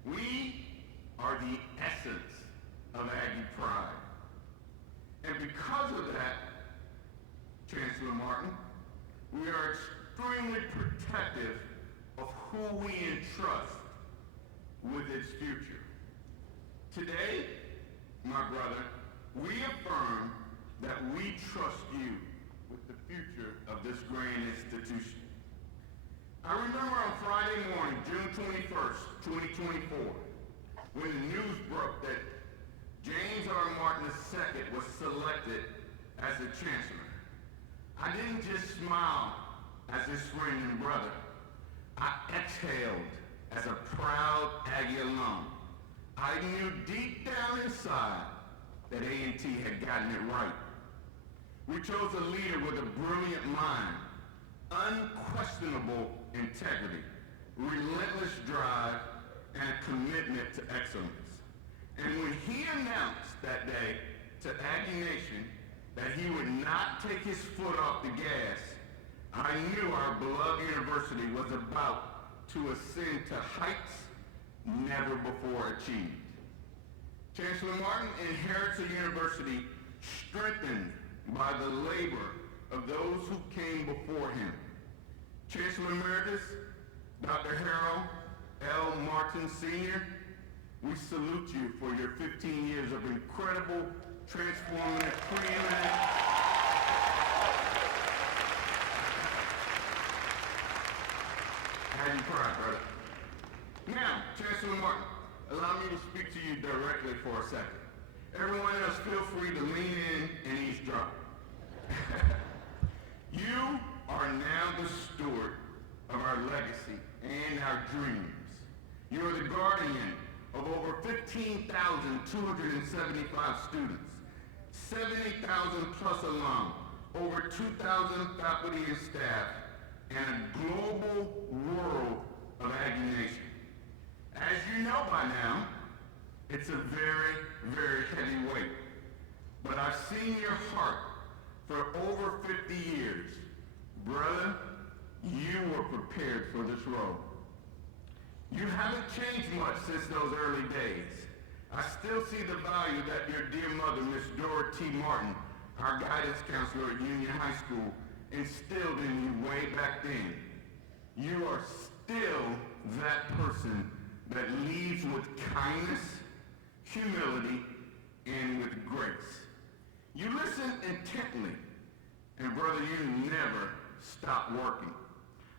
We are the essence of Aggie pride. And because of that, Chancellor Martin, we are extremely protective of who we entrust with its future. Today, my brother, we affirm that we trust you with the future of this grand institution. I remember on Friday morning, June 21st, 2024, when the news broke that James R. Martin II was selected as the Chancellor. I didn't just smile as his friend and brother. I exhaled as a proud Aggie alum. I knew deep down inside that A&T had gotten it right. We chose a leader with a brilliant mind, unquestionable integrity, relentless drive, and a commitment to excellence. And when he announced that day to Aggie Nation that he would not take his foot off the gas, I knew our beloved university was about to ascend to heights never before achieved. Chancellor Martin inherits a university strengthened by the labor of those who came before him. Chancellor Emeritus, Dr. Harold L. Martin Sr., we salute you for your 15 years of incredible, transformative, preeminent, Aggie pride, brother. Now, Chancellor Martin, allow me to speak to you directly for a second. Everyone else, feel free to lean in and eavesdrop. You are now the steward of our legacy and our dreams. You are the guardian of over 15,275 students, 70,000 plus alum, over 2,000 faculty and staff, and a global world of Aggie Nation. As you know by now, it's a very, very heavy weight. But I've seen your heart for over 50 years. Brother, you were prepared for this role. You haven't changed much since those early days. I still see the value that your dear mother, Miss Dora T. Martin, our guidance counselor at Union High School, instilled in you way back then. You are still that person that leads with kindness, humility, and with grace. You listen intently, and brother, you never stop working.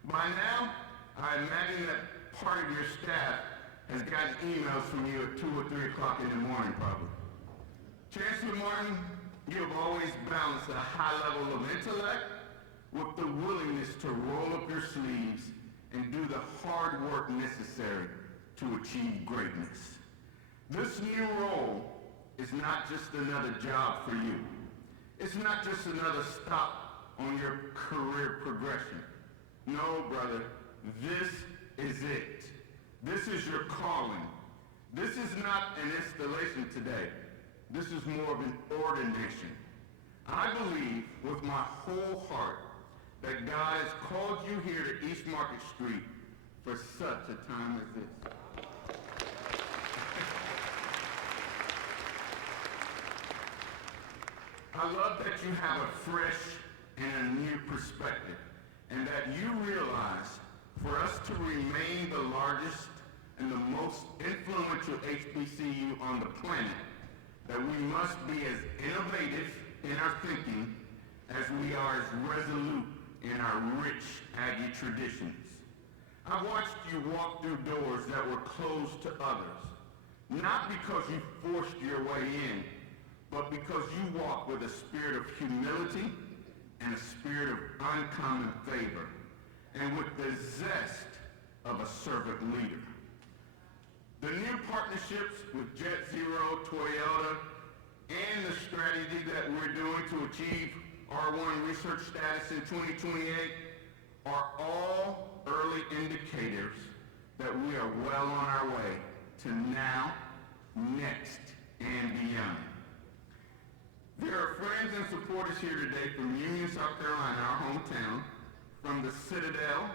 By now, I imagine that part of your staff has gotten emails from you at 2 or 3 o'clock in the morning, probably. Chancellor Martin, you have always balanced a high level of intellect with the willingness to roll up your sleeves and do the hard work necessary to achieve greatness. This new role is not just another job for you. It's not just another stop on your career progression. No, brother, this is it. This is your calling. This is not an installation today. This is more of an ordination. I believe with my whole heart that God has called you here to East Market Street for such a time as this. I love that you have a fresh and a new perspective, and that you realize for us to remain the largest, and the most influential HBCU on the planet, that we must be as innovative in our thinking as we are as resolute in our rich Aggie traditions. I've watched you walk through doors that were closed to others, not because you forced your way in, but because you walk with a spirit of humility and a spirit of uncommon favor, and with the zest of a servant leader. The new partnerships with Jet Zero, Toyota, and the strategy that we're doing to achieve R1 research status in 2028 are all early indicators that we are well on our way to now, next, and beyond. There are friends and supporters here today from Union, South Carolina, our hometown, from the Citadel,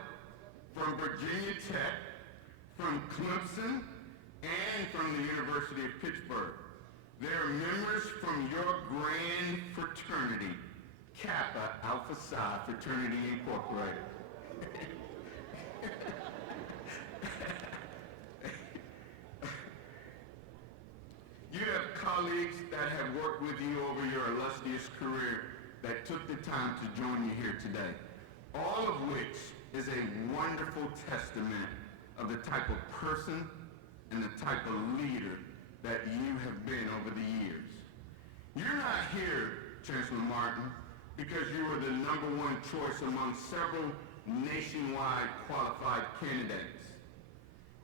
from Virginia Tech, from Clemson, and from the University of Pittsburgh. There are members from your grand fraternity, Kappa Alpha Psi Fraternity Incorporated. You have colleagues that have worked with you over your illustrious career that took the time to join you here today, all of which is a wonderful testament of the type of person and the type of leader that you have been over the years. You're not here, Chancellor Martin, because you were the #1 choice among several nationwide qualified candidates.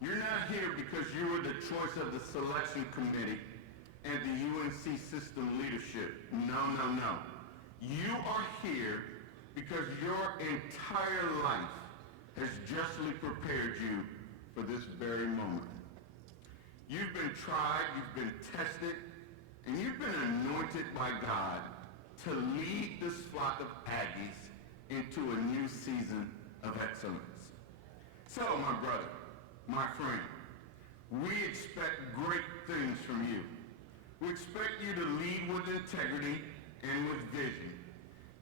You're not here because you were the choice of the selection committee and the UNC system leadership. No, no, no. You are here because your entire life has justly prepared you for this very moment. You've been tried, you've been tested, and you've been anointed by God to lead this flock of Aggies into a new season of excellence. So, my brother, my friend, we expect great things from you. We expect you to lead with integrity and with vision.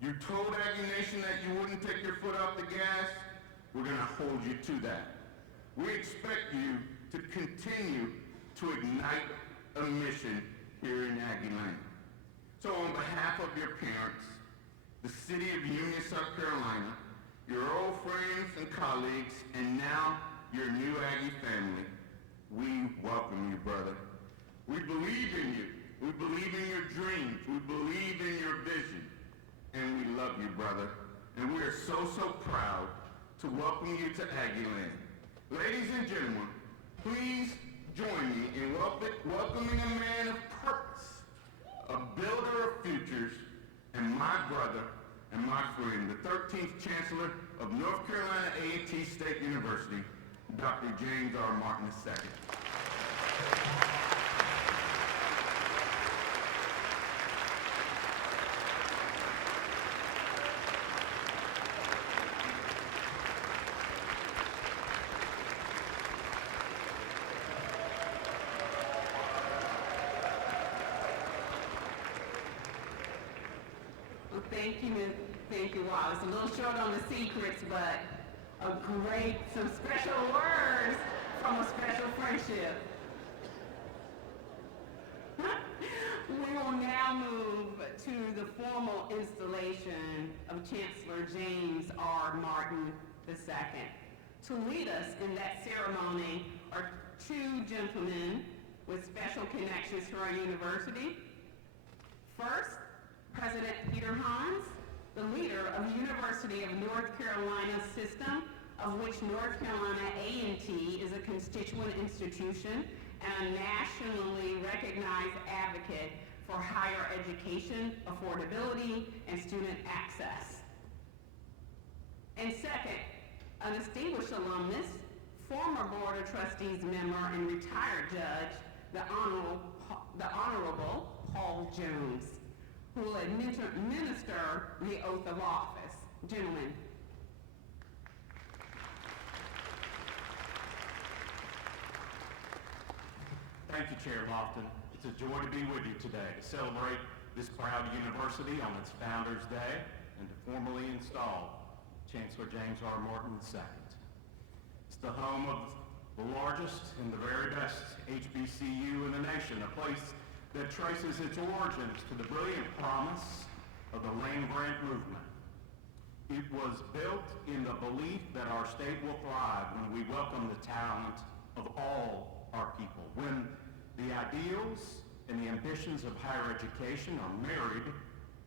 You told Aggie Nation that you wouldn't take your foot off the gas. We're going to hold you to that. We expect you to continue to ignite a mission here in Aggie Lane. So on behalf of your parents, the city of Union, South Carolina, your old friends and colleagues, and now your new Aggie family, we welcome you, brother. We believe in you. We believe in your dreams. We believe in your vision. And we love you, brother. And we are so, so proud to welcome you to Aggie Land. Ladies and gentlemen, please join me in welcoming a man of purpose, a builder of futures, and my brother and my friend, the 13th Chancellor of North Carolina A&T State University, Dr. James R. Martin II. Well, thank you, Wallace. A little short on the secrets, but some special words from a special friendship. We will now move to the formal installation of Chancellor James R. Martin II. To lead us in that ceremony are two gentlemen with special connections to our university. First, President Peter Hans, the leader of the University of North Carolina system, of which North Carolina A&T is a constituent institution and a nationally recognized advocate for higher education, affordability, and student access. And second, a distinguished alumnus, former Board of Trustees member and retired judge, the Honorable Paul Jones, who will administer the oath of office. Gentlemen. Thank you, Chair Lofton. It's a joy to be with you today to celebrate this proud university on its Founders Day and to formally install Chancellor James R. Martin II. It's the home of the largest and the very best HBCU in the nation, a place that traces its origins to the brilliant promise of the land-grant movement. It was built in the belief that our state will thrive when we welcome the talent of all our people, when the ideals and the ambitions of higher education are married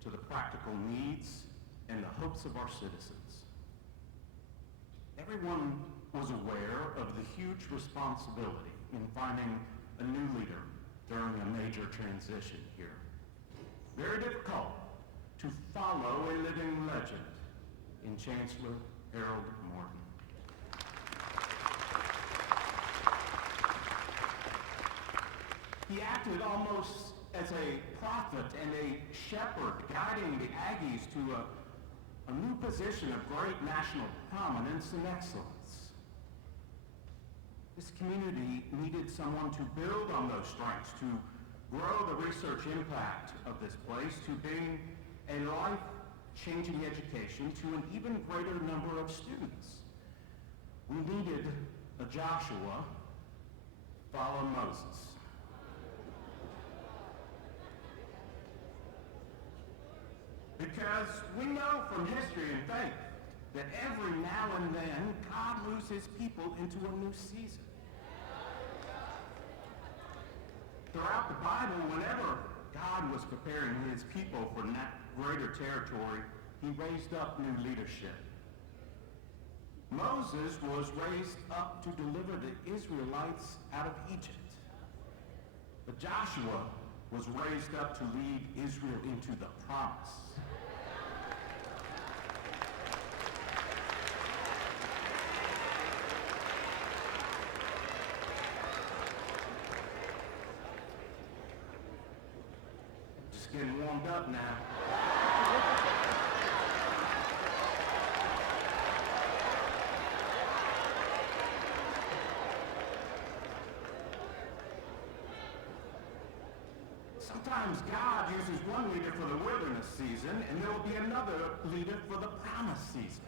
to the practical needs and the hopes of our citizens. Everyone was aware of the huge responsibility in finding a new leader during a major transition here. Very difficult to follow a living legend in Chancellor Harold Martin. He acted almost as a prophet and a shepherd, guiding the Aggies to a new position of great national prominence and excellence. This community needed someone to build on those strengths, to grow the research impact of this place, to bring a life-changing education to an even greater number of students. We needed a Joshua follow Moses. Because we know from history and faith that every now and then God moves his people into a new season. Throughout the Bible, whenever God was preparing his people for greater territory, he raised up new leadership. Moses was raised up to deliver the Israelites out of Egypt. But Joshua was raised up to lead Israel into the promise. Just getting warmed up now. Sometimes God uses one leader for the wilderness season, and there will be another leader for the promise season.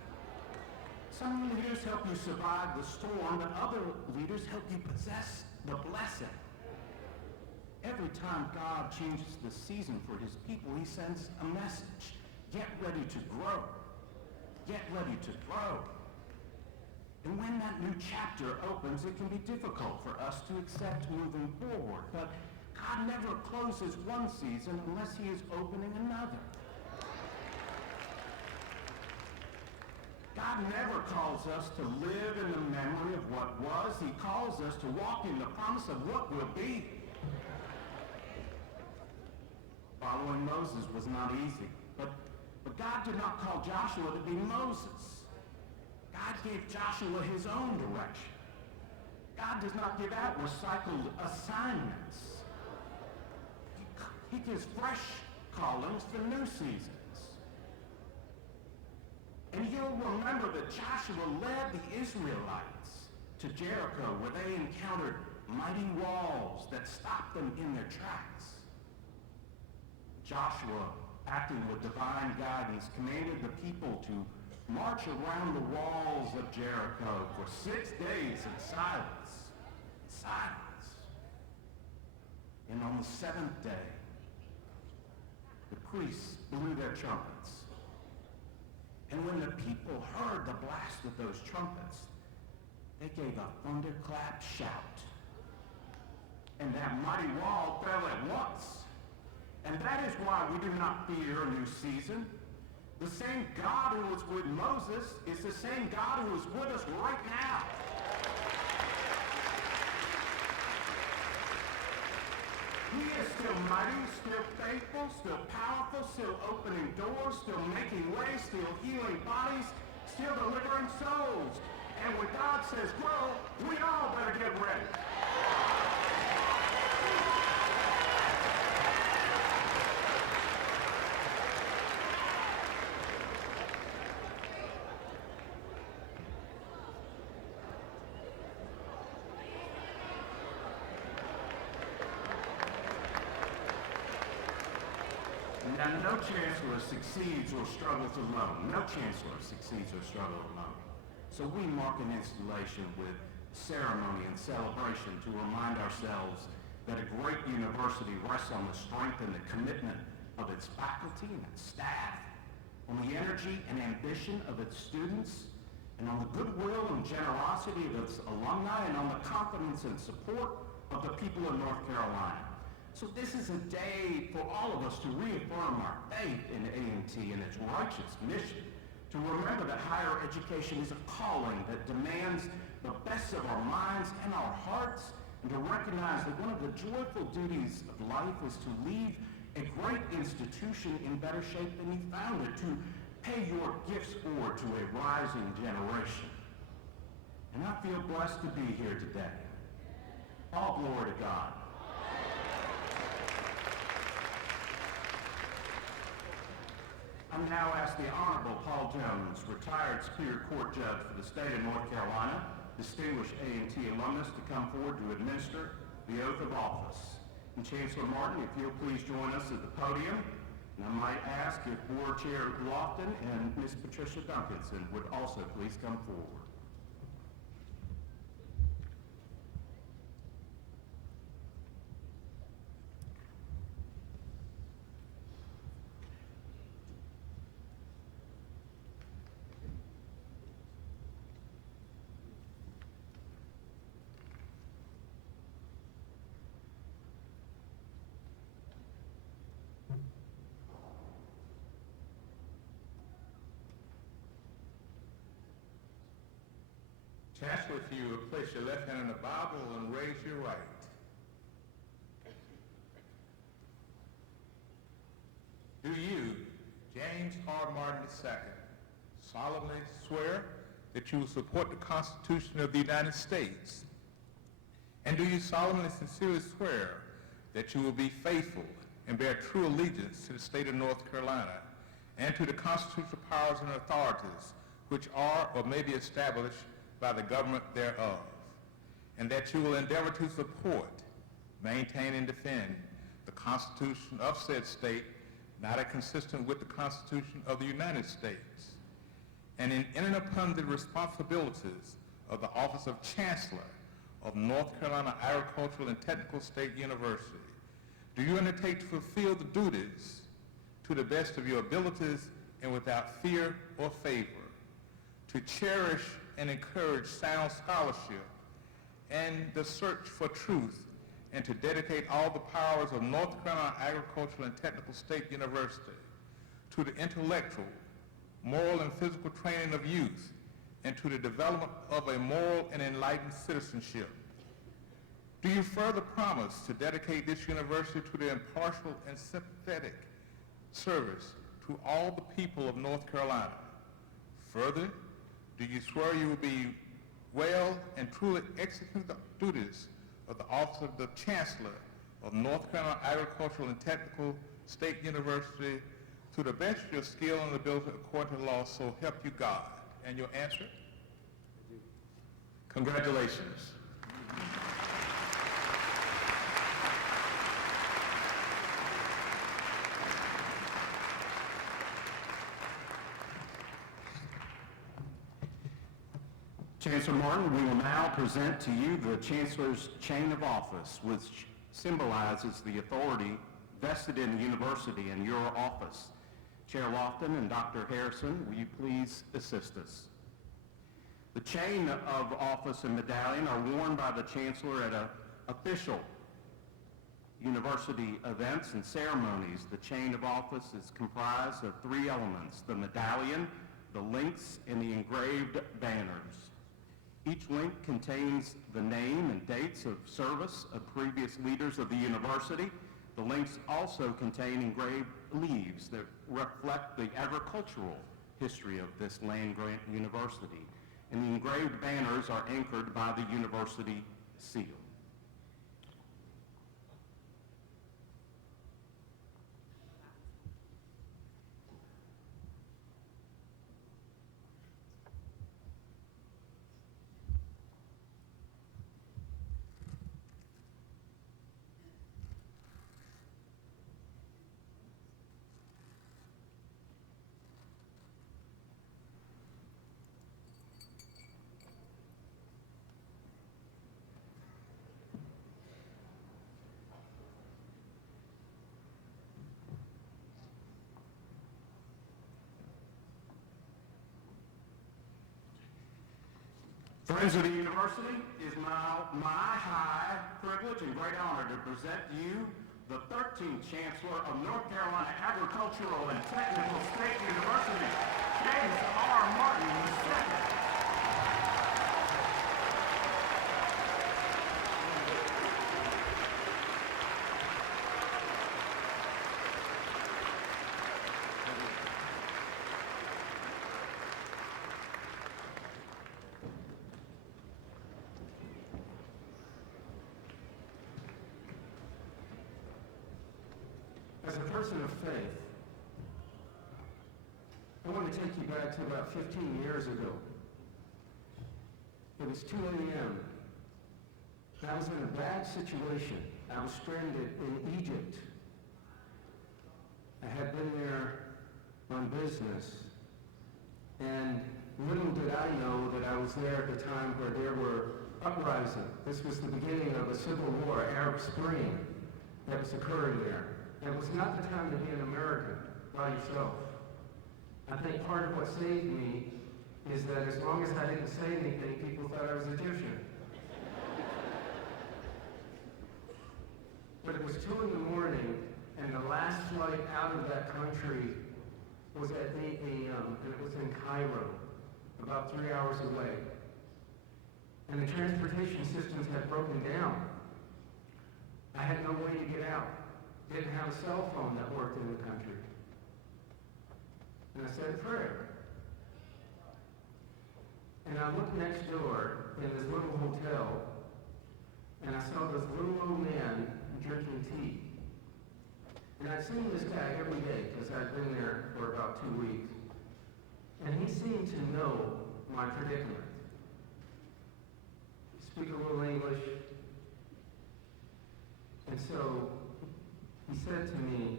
Some leaders help you survive the storm, but other leaders help you possess the blessing. Every time God changes the season for his people, he sends a message. Get ready to grow. Get ready to grow. And when that new chapter opens, it can be difficult for us to accept moving forward. But God never closes one season unless he is opening another. God never calls us to live in the memory of what was. He calls us to walk in the promise of what will be. Following Moses was not easy, but God did not call Joshua to be Moses. God gave Joshua his own direction. God does not give out recycled assignments. He gives fresh callings for new seasons. And you'll remember that Joshua led the Israelites to Jericho, where they encountered mighty walls that stopped them in their tracks. Joshua, acting with divine guidance, commanded the people to march around the walls of Jericho for 6 days in silence. Silence. And on the seventh day, the priests blew their trumpets. And when the people heard the blast of those trumpets, they gave a thunderclap shout. And that mighty wall fell at once. And that is why we do not fear a new season. The same God who was with Moses is the same God who is with us right now. He is still mighty, still faithful, still powerful, still opening doors, still making ways, still healing bodies, still delivering souls. And when God says grow, we all better get ready. Now, no chancellor succeeds or struggles alone. No chancellor succeeds or struggles alone. So we mark an installation with ceremony and celebration to remind ourselves that a great university rests on the strength and the commitment of its faculty and its staff, on the energy and ambition of its students, and on the goodwill and generosity of its alumni, and on the confidence and support of the people of North Carolina. So this is a day for all of us to reaffirm our faith in A&T and its righteous mission, to remember that higher education is a calling that demands the best of our minds and our hearts, and to recognize that one of the joyful duties of life is to leave a great institution in better shape than you found it, to pay your gifts forward to a rising generation. And I feel blessed to be here today. All glory to God. I now ask the Honorable Paul Jones, retired Superior Court Judge for the state of North Carolina, distinguished A&T alumnus, to come forward to administer the oath of office. And Chancellor Martin, if you'll please join us at the podium. And I might ask if Board Chair Lofton and Ms. Patricia Duncanson would also please come forward. Chancellor, if you would place your left hand on the Bible and raise your right. Do you, James R. Martin II, solemnly swear that you will support the Constitution of the United States? And do you solemnly sincerely swear that you will be faithful and bear true allegiance to the state of North Carolina and to the constitutional powers and authorities which are or may be established by the government thereof, and that you will endeavor to support, maintain, and defend the Constitution of said state, not inconsistent with the Constitution of the United States, and in entering upon the responsibilities of the office of Chancellor of North Carolina Agricultural and Technical State University, do you undertake to fulfill the duties to the best of your abilities and without fear or favor, to cherish and encourage sound scholarship and the search for truth, and to dedicate all the powers of North Carolina Agricultural and Technical State University to the intellectual, moral, and physical training of youth, and to the development of a moral and enlightened citizenship? Do you further promise to dedicate this university to the impartial and sympathetic service to all the people of North Carolina? Further, do you swear you will be well and truly execute the duties of the office of the Chancellor of North Carolina Agricultural and Technical State University to the best of your skill and ability according to law, so help you God? And your answer? Congratulations. Chancellor Martin, we will now present to you the Chancellor's chain of office, which symbolizes the authority vested in the university and your office. Chair Lofton and Dr. Harrison, will you please assist us? The chain of office and medallion are worn by the Chancellor at official university events and ceremonies. The chain of office is comprised of three elements: the medallion, the links, and the engraved banners. Each link contains the name and dates of service of previous leaders of the university. The links also contain engraved leaves that reflect the agricultural history of this land-grant university. And the engraved banners are anchored by the university seal. Friends of the university, it is now my high privilege and great honor to present you the 13th Chancellor of North Carolina Agricultural and Technical State University, James R. Martin II. As a person of faith, I want to take you back to about 15 years ago. It was 2 a.m. I was in a bad situation. I was stranded in Egypt. I had been there on business. And little did I know that I was there at the time where there were uprisings. This was the beginning of a civil war, Arab Spring, that was occurring there. It was not the time to be an American by yourself. I think part of what saved me is that as long as I didn't say anything, people thought I was Egyptian. But it was 2 in the morning, and the last flight out of that country was at 8 a.m., and it was in Cairo, about 3 hours away. And the transportation systems had broken down. I had no way to get out. Didn't have a cell phone that worked in the country. And I said a prayer. And I looked next door in this little hotel, and I saw this little old man drinking tea. And I'd seen this guy every day because I'd been there for about 2 weeks. And he seemed to know my predicament. Speak a little English. And so he said to me,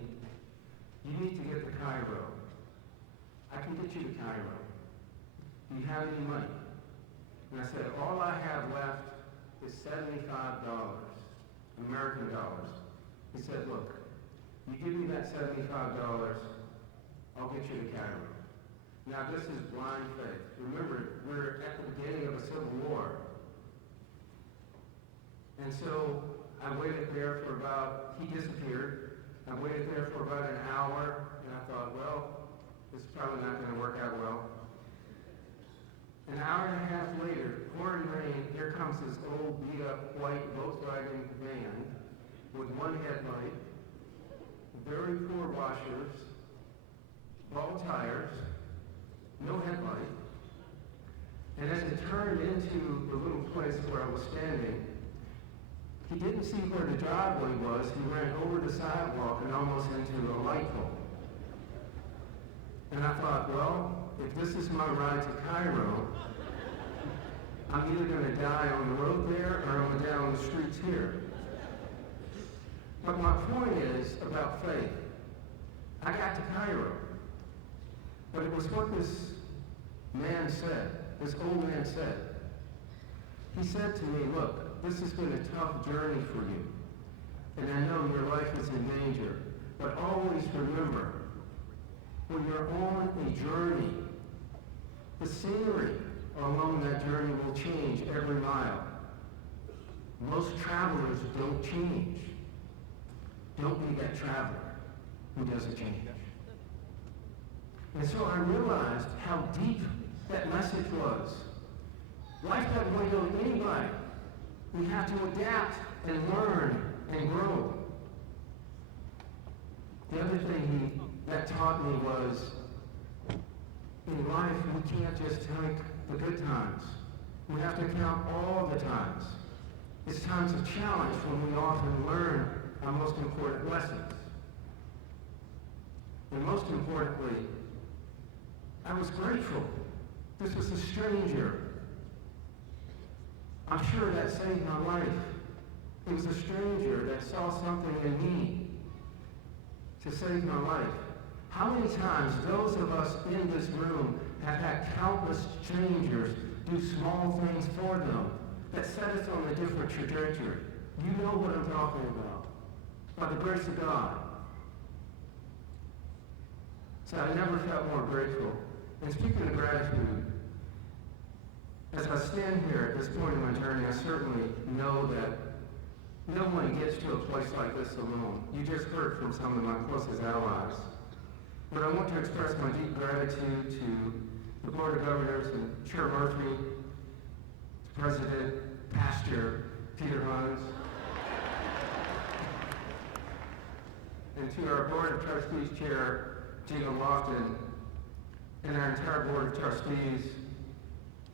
"You need to get to Cairo. I can get you to Cairo. Do you have any money?" And I said, "All I have left is $75, American dollars." He said, "Look, you give me that $75, I'll get you to Cairo." Now this is blind faith. Remember, we're at the beginning of a civil war. And so I waited there for he disappeared. I waited there for about an hour, and I thought, well, this is probably not going to work out well. An hour and a half later, pouring rain, here comes this old beat-up white Volkswagen van with one headlight, very poor washers, bald tires, no headlight. And as it turned into the little place where I was standing, he didn't see where the driveway was. He ran over the sidewalk and almost into a light pole. And I thought, well, if this is my ride to Cairo, I'm either going to die on the road there or I'm going to die on the streets here. But my point is about faith. I got to Cairo. But it was what this man said, this old man said. He said to me, "Look, this has been a tough journey for you, and I know your life is in danger, but always remember, when you're on a journey, the scenery along that journey will change every mile. Most travelers don't change. Don't be that traveler who doesn't change." And so I realized how deep that message was. Life doesn't wait on anybody. We have to adapt and learn and grow. The other thing that taught me was, in life, we can't just take the good times. We have to count all the times. It's times of challenge when we often learn our most important lessons. And most importantly, I was grateful. This was a stranger. I'm sure that saved my life. It was a stranger that saw something in me to save my life. How many times those of us in this room have had countless strangers do small things for them that set us on a different trajectory? You know what I'm talking about. By the grace of God. So I never felt more grateful. And speaking of gratitude, As I stand here at this point in my journey, I certainly know that no one gets to a place like this alone. You just heard from some of my closest allies. But I want to express my deep gratitude to the Board of Governors and Chair Murphy, to President Pastor Peter Hines, and to our Board of Trustees Chair Gina Lofton, and our entire Board of Trustees.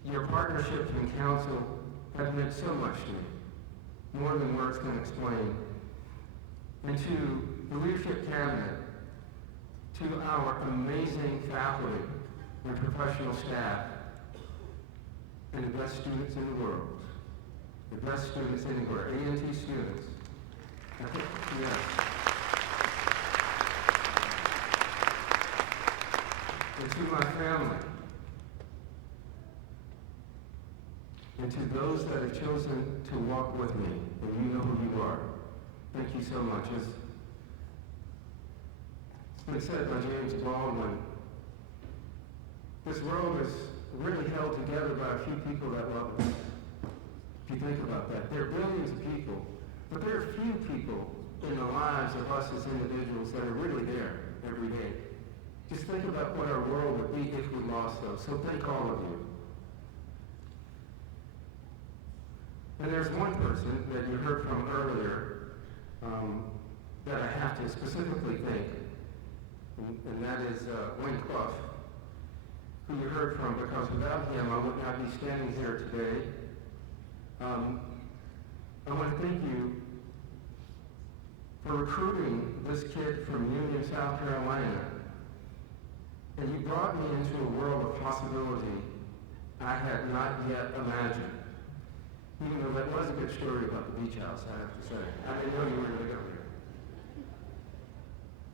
Your partnership and counsel have meant so much to me, more than words can explain. And to the leadership cabinet, to our amazing faculty and professional staff, and the best students in the world, the best students anywhere, A&T students. Yes. And to my family, and to those that have chosen to walk with me, and you know who you are, thank you so much. It's been said by James Baldwin, this world is really held together by a few people that love us. If you think about that, there are billions of people, but there are few people in the lives of us as individuals that are really there every day. Just think about what our world would be if we lost those. So thank all of you. And there's one person that you heard from earlier that I have to specifically thank, and that is Wayne Clough, who you heard from, because without him I would not be standing here today. I want to thank you for recruiting this kid from Union, South Carolina. And you brought me into a world of possibility I had not yet imagined. Even though that was a good story about the beach house, I have to say. I didn't know you were going to go here.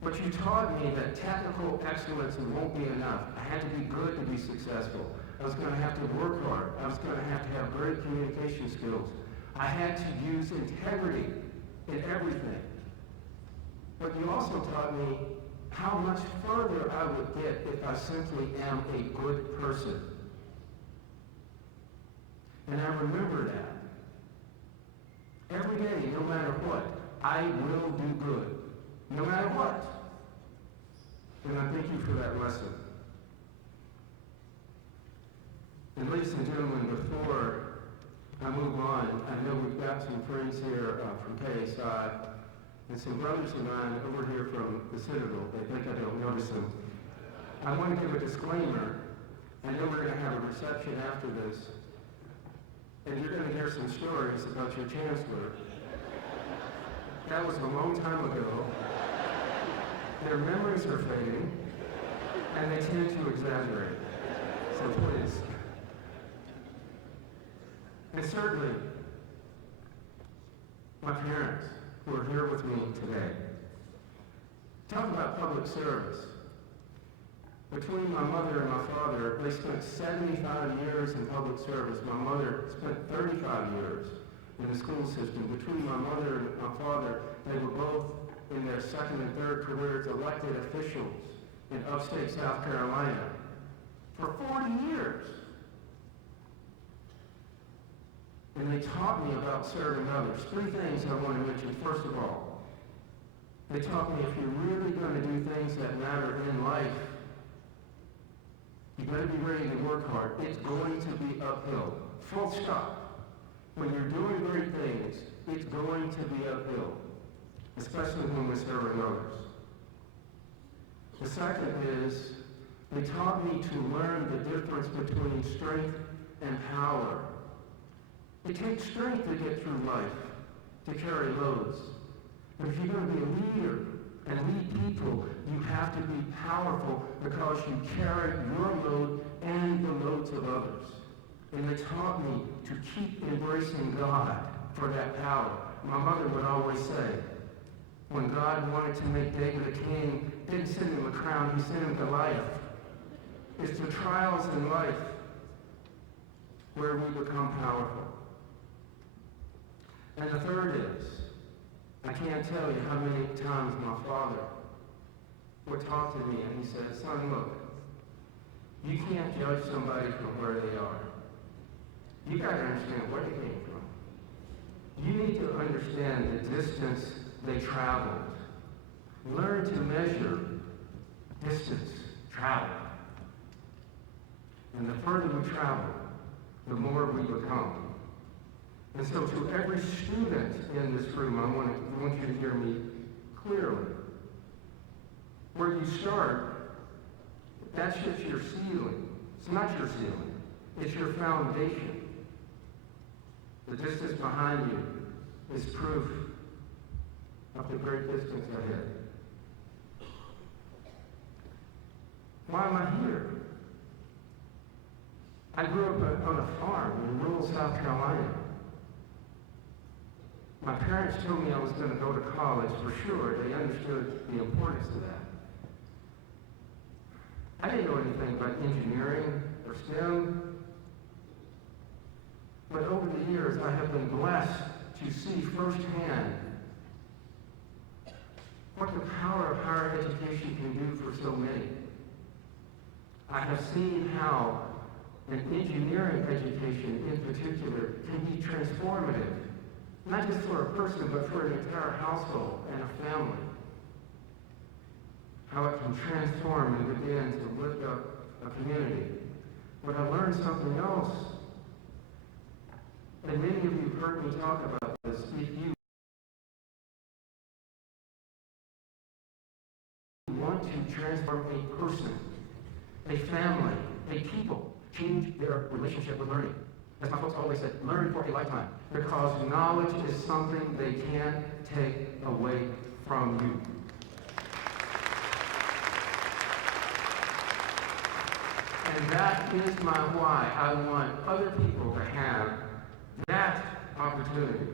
But you taught me that technical excellence won't be enough. I had to be good to be successful. I was going to have to work hard. I was going to have great communication skills. I had to use integrity in everything. But you also taught me how much further I would get if I simply am a good person. And I remember that. Every day, no matter what, I will do good. No matter what. And I thank you for that lesson. And ladies and gentlemen, before I move on, I know we've got some friends here from KSI, and some brothers of mine over here from the Citadel. They think I don't notice them. I want to give a disclaimer. I know we're going to have a reception after this, and you're going to hear some stories about your Chancellor. That was a long time ago. Their memories are fading, and they tend to exaggerate. So please. And certainly, my parents, who are here with me today. Talk about public service. Between my mother and my father, they spent 75 years in public service. My mother spent 35 years in the school system. Between my mother and my father, they were both in their second and third careers elected officials in upstate South Carolina for 40 years. And they taught me about serving others. Three things I want to mention. First of all, they taught me if you're really going to do things that matter in life, you better be ready to work hard. It's going to be uphill. Full stop. When you're doing great things, it's going to be uphill, especially when we're serving others. The second is, they taught me to learn the difference between strength and power. It takes strength to get through life, to carry loads. But if you're going to be a leader and lead people, you have to be powerful because you carry your load and the loads of others. And they taught me to keep embracing God for that power. My mother would always say, when God wanted to make David a king, he didn't send him a crown, he sent him Goliath. It's the trials in life where we become powerful. And the third is, I can't tell you how many times my father would talk to me and he said, son, look, you can't judge somebody from where they are. You got to understand where they came from. You need to understand the distance they traveled. Learn to measure distance traveled. And the further we travel, the more we become. And so to every student in this room, I want you to hear me clearly. Where you start, that's just your ceiling. It's not your ceiling. It's your foundation. The distance behind you is proof of the great distance ahead. Why am I here? I grew up on a farm in rural South Carolina. My parents told me I was going to go to college for sure. They understood the importance of that. I didn't know anything about engineering or STEM. But over the years, I have been blessed to see firsthand what the power of higher education can do for so many. I have seen how an engineering education in particular can be transformative, not just for a person, but for an entire household and a family. How it can transform and begin to lift up a community. But I learned something else. And many of you have heard me talk about this. If you want to transform a person, a family, a people, change their relationship with learning. As my folks always said, learn for a lifetime. Because knowledge is something they can't take away from you. And that is my why. I want other people to have that opportunity.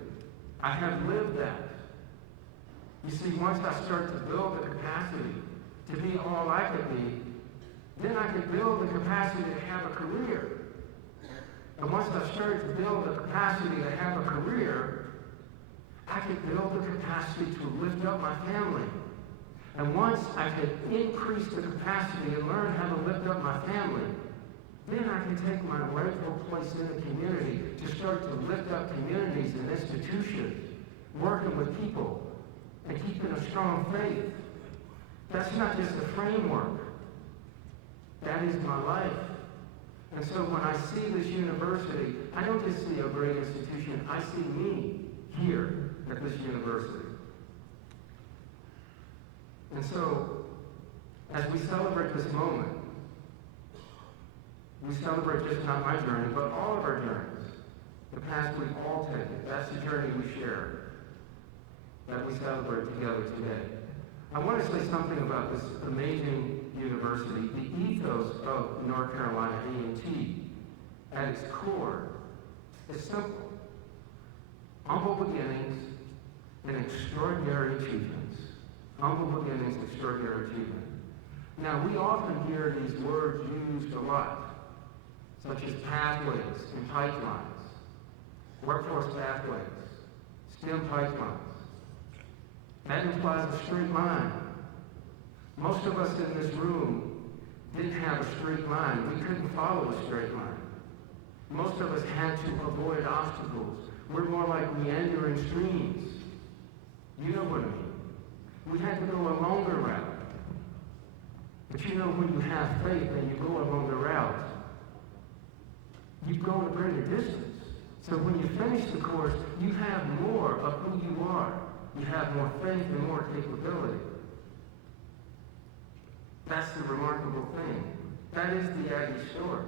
I have lived that. You see, once I start to build the capacity to be all I could be, then I could build the capacity to have a career. And once I started to build the capacity to have a career, I could build the capacity to lift up my family. And once I could increase the capacity and learn how to lift up my family, then I can take my rightful place in the community to start to lift up communities and institutions, working with people and keeping a strong faith. That's not just a framework. That is my life. And so when I see this university, I don't just see a great institution, I see me here at this university. And so, as we celebrate this moment, we celebrate just not my journey, but all of our journeys. The path we've all taken. That's the journey we share, that we celebrate together today. I want to say something about this amazing university. The ethos of North Carolina A&T, at its core, is simple. Humble beginnings and extraordinary achievements. Humble beginnings, extraordinary achievement. Now, we often hear these words used a lot, such as pathways and pipelines, workforce pathways, STEM pipelines. That implies a straight line. Most of us in this room didn't have a straight line. We couldn't follow a straight line. Most of us had to avoid obstacles. We're more like meandering streams. You know what I mean. We had to go a longer route. But you know, when you have faith and you go along the route, you go a greater distance. So when you finish the course, you have more of who you are. You have more faith and more capability. That's the remarkable thing. That is the Aggie story.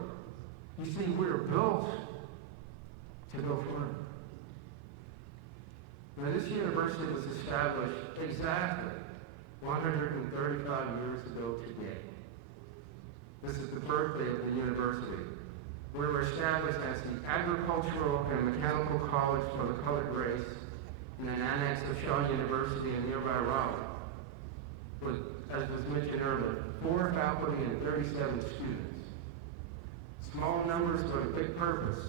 You see, we're built to go further. Now, this university was established exactly 135 years ago today. This is the birthday of the university. We were established as the Agricultural and Mechanical College for the Colored Race in an annex of Shaw University in nearby Raleigh, with, as was mentioned earlier, 4 faculty and 37 students. Small numbers, but a big purpose.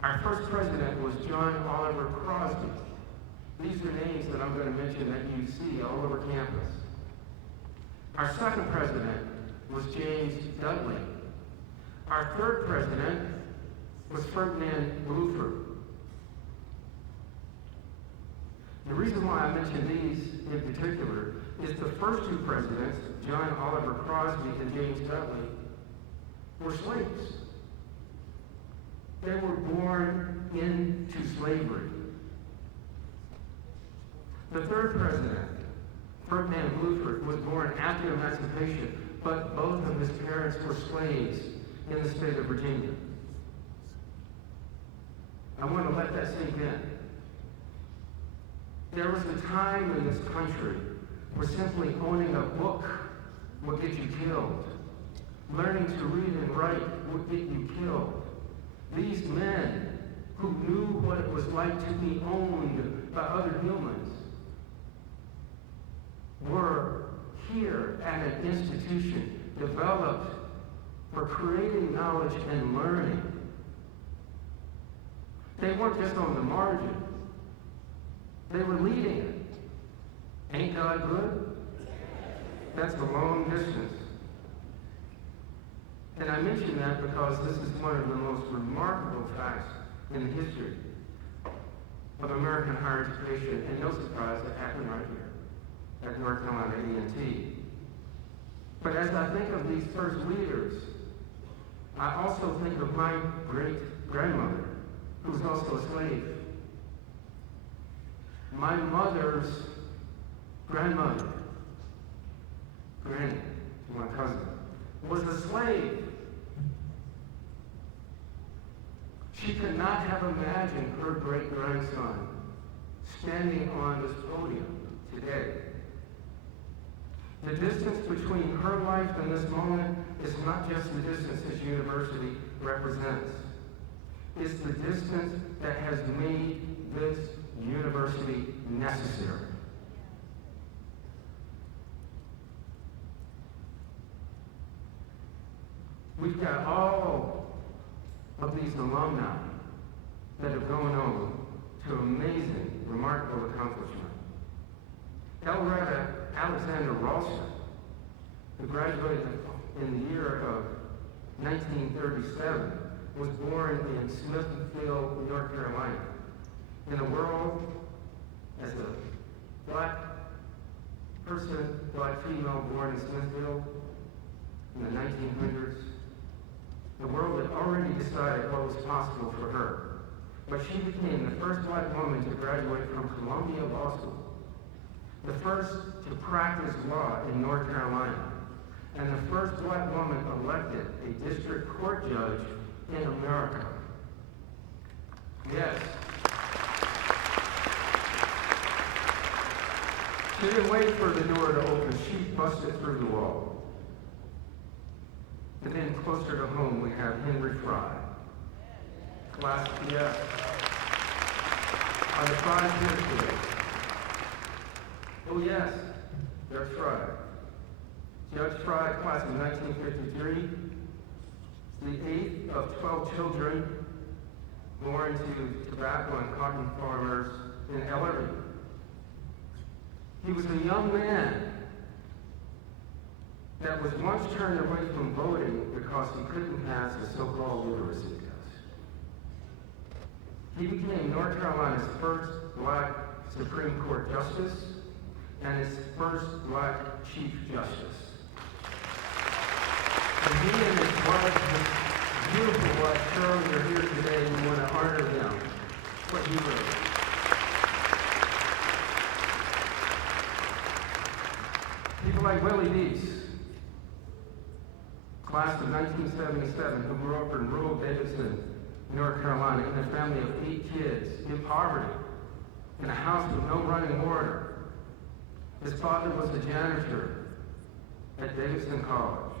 Our first president was John Oliver Crosby. These are names that I'm going to mention that you see all over campus. Our second president was James Dudley. Our third president was Ferdinand Bluford. The reason why I mention these in particular is the first two presidents, John Oliver Crosby and James Dudley, were slaves. They were born into slavery. The third president, Ferdinand Bluford, was born after emancipation, but both of his parents were slaves in the state of Virginia. I want to let that sink in. There was a time in this country where simply owning a book would get you killed. Learning to read and write would get you killed. These men who knew what it was like to be owned by other humans were here at an institution developed for creating knowledge and learning. They weren't just on the margin. They were leading it. Ain't God good? That's a long distance. And I mention that because this is one of the most remarkable facts in the history of American higher education, and no surprise, it happened right here at North Carolina A&T. But as I think of these first leaders, I also think of my great-grandmother, who was also a slave. My mother's grandmother, Granny, my cousin, was a slave. She could not have imagined her great-grandson standing on this podium today. The distance between her life and this moment is not just the distance this university represents. It's the distance that has made this university necessary. We've got all of these alumni that have gone on to amazing, remarkable accomplishment. Elreda Alexander Ralston, who graduated in the year of 1937, was born in Smithfield, North Carolina. In a world as a black person, black female born in Smithfield in the 1900s, the world had already decided what was possible for her. But she became the first black woman to graduate from Columbia Law School, the first to practice law in North Carolina, and the first black woman elected a district court judge in America. Yes. She didn't wait for the door to open. She busted through the wall. And then closer to home, we have Henry Fry. Class, yes. Are the Frys here today? Oh, yes. Judge Fry. Judge Fry, class of 1953. The 8th of 12 children born to tobacco and cotton farmers in Ellery. He was a young man that was once turned away from voting because he couldn't pass the so-called literacy test. He became North Carolina's first black Supreme Court justice and his first black Chief Justice. And he and his wife, his beautiful wife, Shirley, are here today, and we want to honor them, what he wrote. People like Willie Deese, class of 1977, who grew up in rural Davidson, North Carolina, in a family of 8 kids, in poverty, in a house with no running water. His father was a janitor at Davidson College.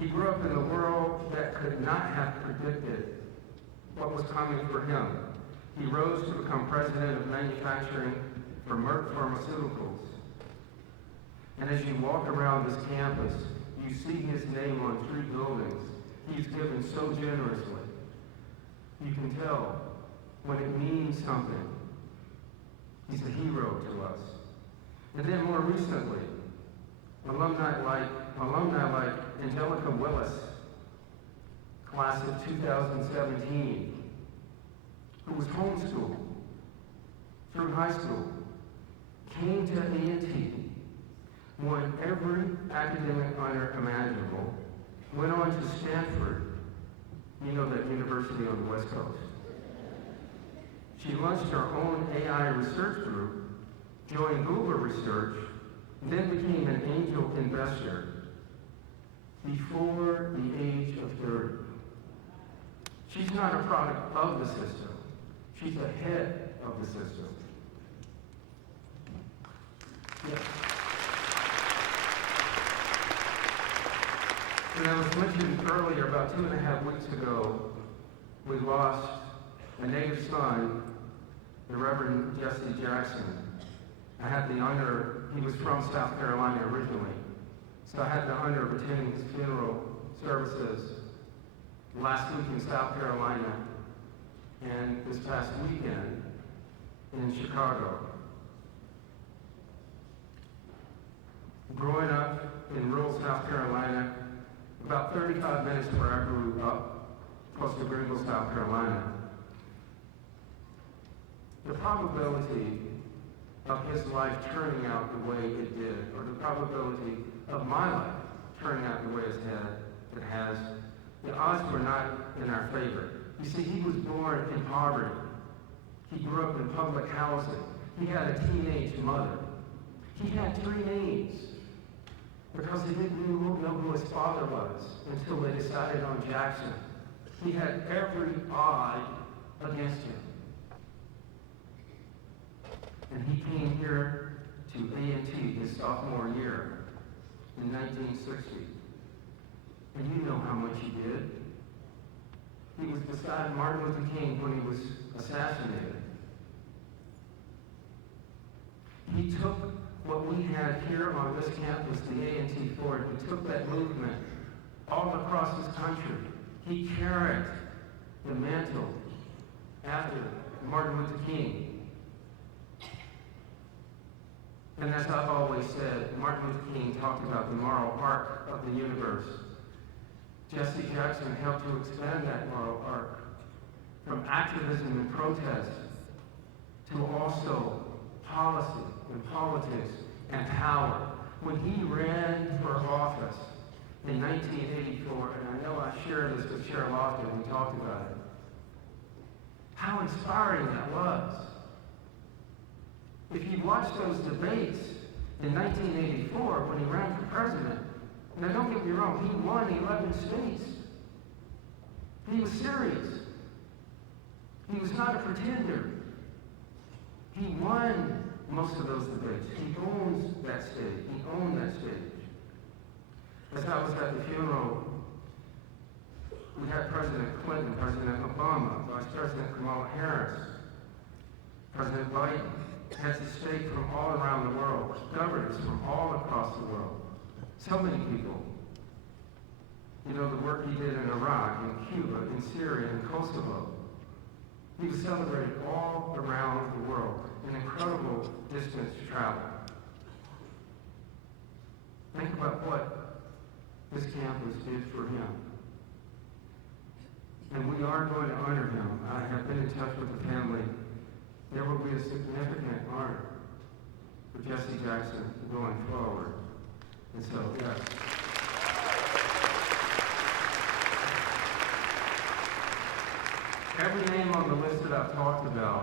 He grew up in a world that could not have predicted what was coming for him. He rose to become president of manufacturing for Merck Pharmaceuticals. And as you walk around this campus, you see his name on 3 buildings. He's given so generously. You can tell when it means something. He's a hero to us. And then more recently, alumni like Angelica Willis, class of 2017, who was homeschooled through high school, came to A&T, won every academic honor imaginable, went on to Stanford, you know, that university on the West Coast. She launched her own AI research group, joined Google Research, then became an angel investor before the age of 30. She's not a product of the system. She's the head of the system. Yes. And I was mentioned earlier, about 2.5 weeks ago, we lost a native son, the Reverend Jesse Jackson. I had the honor, he was from South Carolina originally, so I had the honor of attending his funeral services last week in South Carolina and this past weekend in Chicago. Growing up in rural South Carolina, about 35 minutes where I grew up, close to Greenville, South Carolina, the probability of his life turning out the way it did, or the probability of my life turning out the way it has, the odds were not in our favor. You see, he was born in poverty. He grew up in public housing. He had a teenage mother. He had 3 names because he didn't know who his father was until they decided on Jackson. He had every odd against him. And he came here to A&T his sophomore year in 1960. And you know how much he did. He was beside Martin Luther King when he was assassinated. He took what we had here on this campus, the A&T Ford, he took that movement all across this country. He carried the mantle after Martin Luther King. And as I've always said, Martin Luther King talked about the moral arc of the universe. Jesse Jackson helped to expand that moral arc from activism and protest to also policy and politics and power. When he ran for office in 1984, and I know I shared this with Cheryl often, we talked about it, how inspiring that was. If you watch those debates in 1984 when he ran for president, now don't get me wrong, he won 11 states. He was serious. He was not a pretender. He won most of those debates. He owns that stage. He owned that stage. As I was at the funeral, we had President Clinton, President Obama, Vice President Kamala Harris, President Biden, heads of state from all around the world, governors from all across the world. So many people. You know, the work he did in Iraq, in Cuba, in Syria, in Kosovo. He was celebrated all around the world, an incredible distance to travel. Think about what this campus did for him. And we are going to honor him. I have been in touch with the family. There will be a significant honor for Jesse Jackson going forward. And so, yes. Every name on the list that I've talked about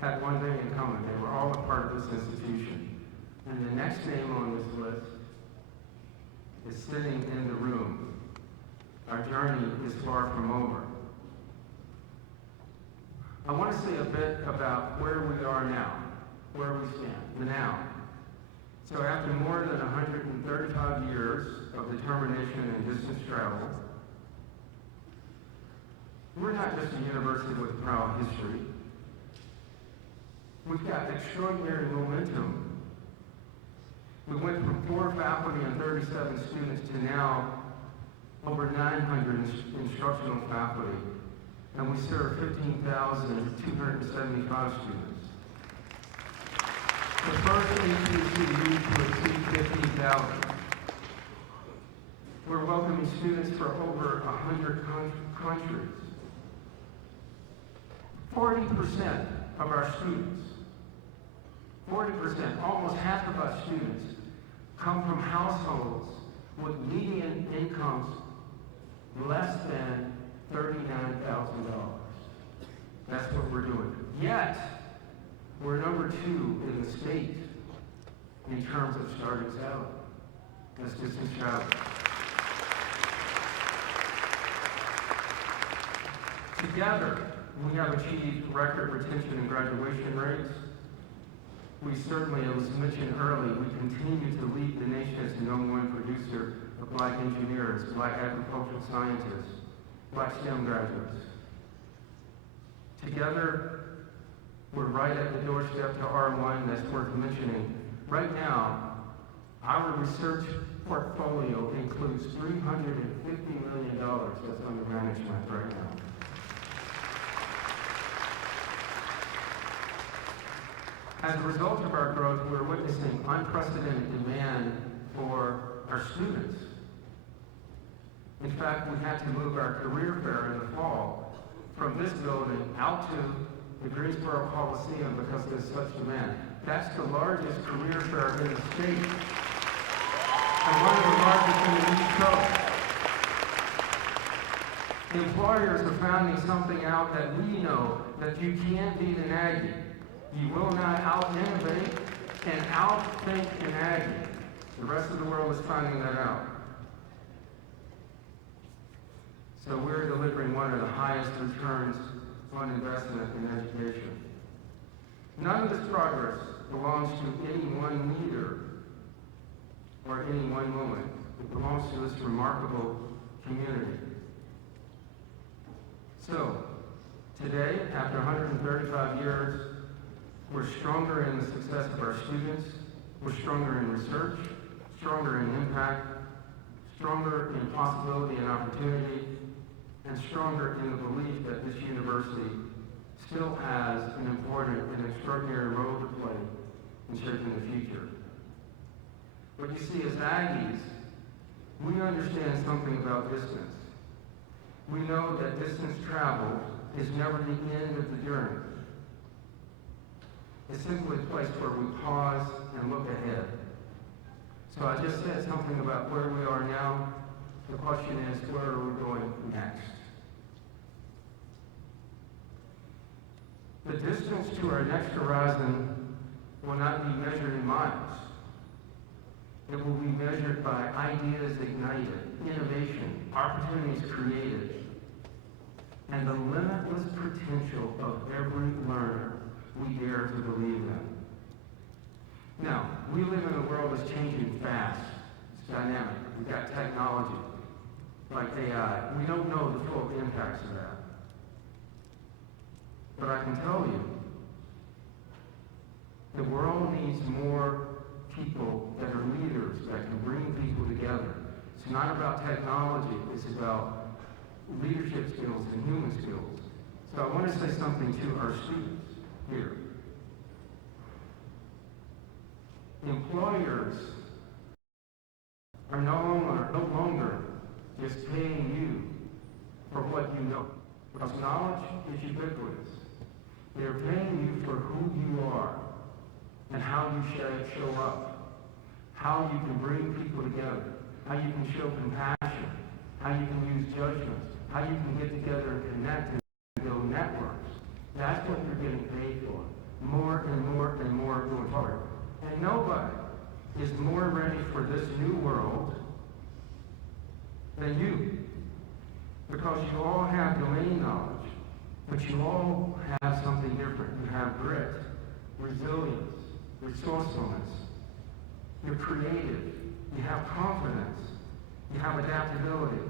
had one thing in common. They were all a part of this institution. And the next name on this list is sitting in the room. Our journey is far from over. I want to say a bit about where we are now, where we stand, the now. So after more than 135 years of determination and distance travel, we're not just a university with a proud history. We've got extraordinary momentum. We went from 4 faculty and 37 students to now over 900 instructional faculty, and we serve 15,275 students. The first HBCU to exceed 15,000. We're welcoming students from over 100 countries. 40% of our students, 40%, almost half of our students, come from households with median incomes less than $39,000. That's what we're doing. Yet, we're number 2 in the state in terms of starting salary. That's distance travel. Together, we have achieved record retention and graduation rates. We certainly, as was mentioned earlier, we continue to lead the nation as the #1 producer of Black engineers, Black agricultural scientists, Black STEM graduates. Together, we're right at the doorstep to R1, that's worth mentioning. Right now, our research portfolio includes $350 million that's under management right now. As a result of our growth, we're witnessing unprecedented demand for our students. In fact, we had to move our career fair in the fall from this building out to the Greensboro Coliseum because there's such demand. That's the largest career fair in the state, and one of the largest in the East Coast. Employers are finding something out that we know, that you can't beat an Aggie. You will not out-innovate and out-think an Aggie. The rest of the world is finding that out. So we're delivering one of the highest returns on investment in education. None of this progress belongs to any one leader or any one moment. It belongs to this remarkable community. So, today, after 135 years, we're stronger in the success of our students, we're stronger in research, stronger in impact, stronger in possibility and opportunity, and stronger in the belief that this university still has an important and extraordinary role to play in shaping the future. But you see, as Aggies, we understand something about distance. We know that distance traveled is never the end of the journey. It's simply a place where we pause and look ahead. So I just said something about where we are now. The question is, where are we going next? The distance to our next horizon will not be measured in miles. It will be measured by ideas ignited, innovation, opportunities created, and the limitless potential of every learner we dare to believe in. Now, we live in a world that's changing fast. It's dynamic. We've got technology like AI. We don't know the full impacts of that. But I can tell you, the world needs more people that are leaders, that can bring people together. It's not about technology, it's about leadership skills and human skills. So I want to say something to our students here. Employers are no longer just paying you for what you know, because knowledge is ubiquitous. They're paying you for who you are and how you show up, how you can bring people together, how you can show compassion, how you can use judgments, how you can get together and connect and build networks. That's what you're getting paid for, more and more and more going forward. And nobody is more ready for this new world than you, because you all have domain knowledge, but you all have something different. You have grit, resilience, resourcefulness. You're creative. You have confidence. You have adaptability,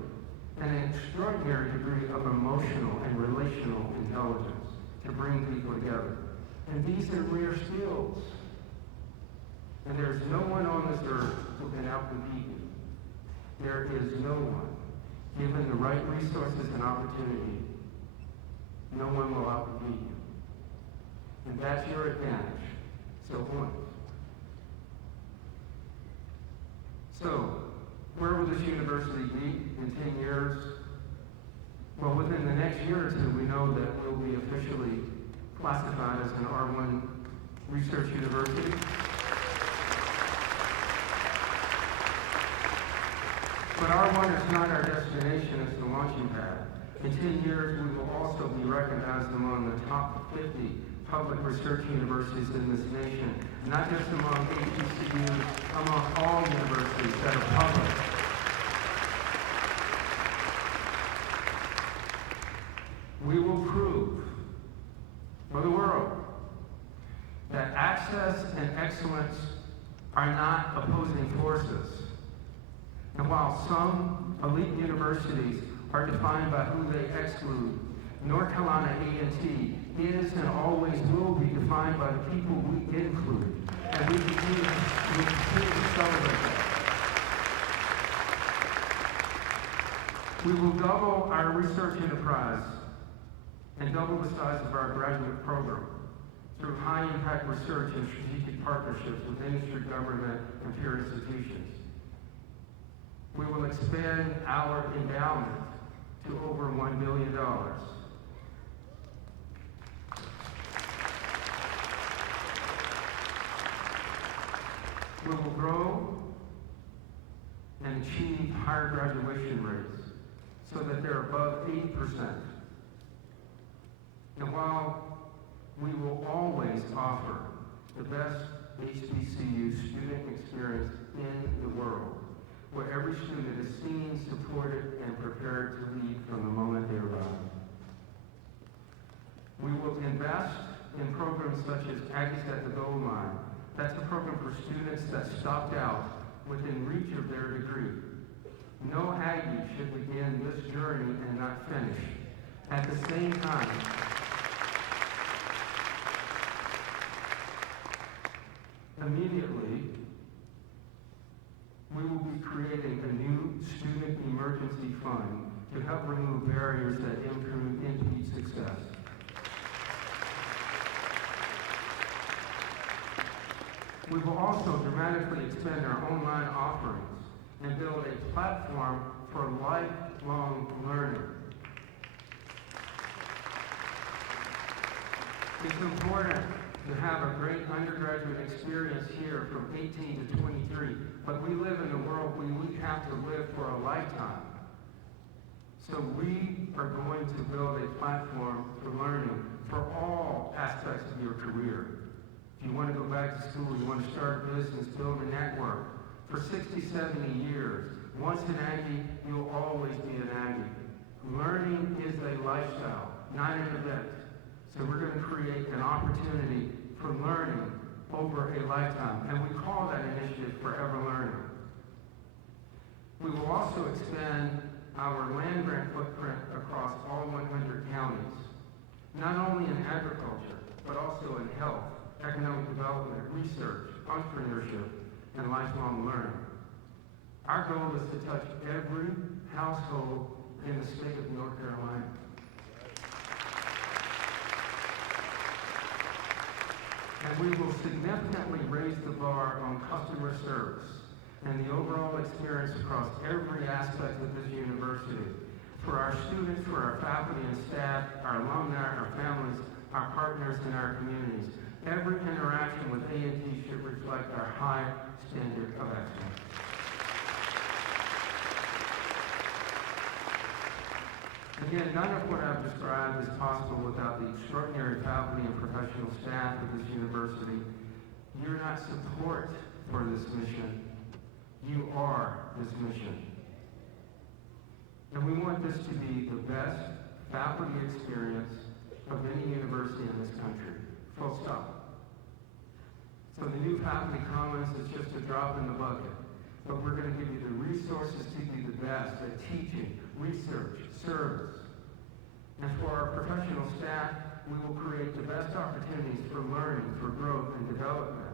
and an extraordinary degree of emotional and relational intelligence to bring people together. And these are rare skills. And there's no one on this earth who can outcompete you. There is no one. Given the right resources and opportunity, no one will outcompete you. And that's your advantage. So own it. So, Where will this university be in 10 years? Well, within the next year or two, we know that we'll be officially classified as an R1 research university. But R1 is not our destination, it's the launching pad. In 10 years, we will also be recognized among the top 50 public research universities in this nation, not just among HBCUs, among all universities that are public. We will prove for the world that access and excellence are not opposing forces. And while some elite universities are defined by who they exclude, North Carolina A&T is and always will be defined by the people we include. And we continue to celebrate that. We will double our research enterprise and double the size of our graduate program through high-impact research and strategic partnerships with industry, government, and peer institutions. We will expand our endowment to over $1 billion. We will grow and achieve higher graduation rates so that they're above 80%. And while we will always offer the best HBCU student experience in the world, where every student is seen, supported, and prepared to lead from the moment they arrive. We will invest in programs such as Aggies at the Gold Line. That's a program for students that stopped out within reach of their degree. No Aggie should begin this journey and not finish. At the same time, immediately, we will be creating a new student emergency fund to help remove barriers that impede success. We will also dramatically expand our online offerings and build a platform for lifelong learning. It's important to have a great undergraduate experience here from 18 to 23, but we live in a world where we have to live for a lifetime. So we are going to build a platform for learning for all aspects of your career. If you want to go back to school, you want to start a business, build a network. For 60, 70 years, once an Aggie, you'll always be an Aggie. Learning is a lifestyle, not an event. So we're going to create an opportunity for learning over a lifetime, and we call that initiative Forever Learning. We will also expand our land grant footprint across all 100 counties, not only in agriculture, but also in health, economic development, research, entrepreneurship, and lifelong learning. Our goal is to touch every household in the state of North Carolina. And we will significantly raise the bar on customer service and the overall experience across every aspect of this university. For our students, for our faculty and staff, our alumni, our families, our partners, and our communities. Every interaction with A&T should reflect our high standard of excellence. Again, none of what I've described is possible without the extraordinary faculty and professional staff of this university. You're not support for this mission. You are this mission. And we want this to be the best faculty experience of any university in this country. Full stop. So the new faculty commons is just a drop in the bucket. But we're going to give you the resources to be the best at teaching, research, service. And for our professional staff, we will create the best opportunities for learning, for growth, and development.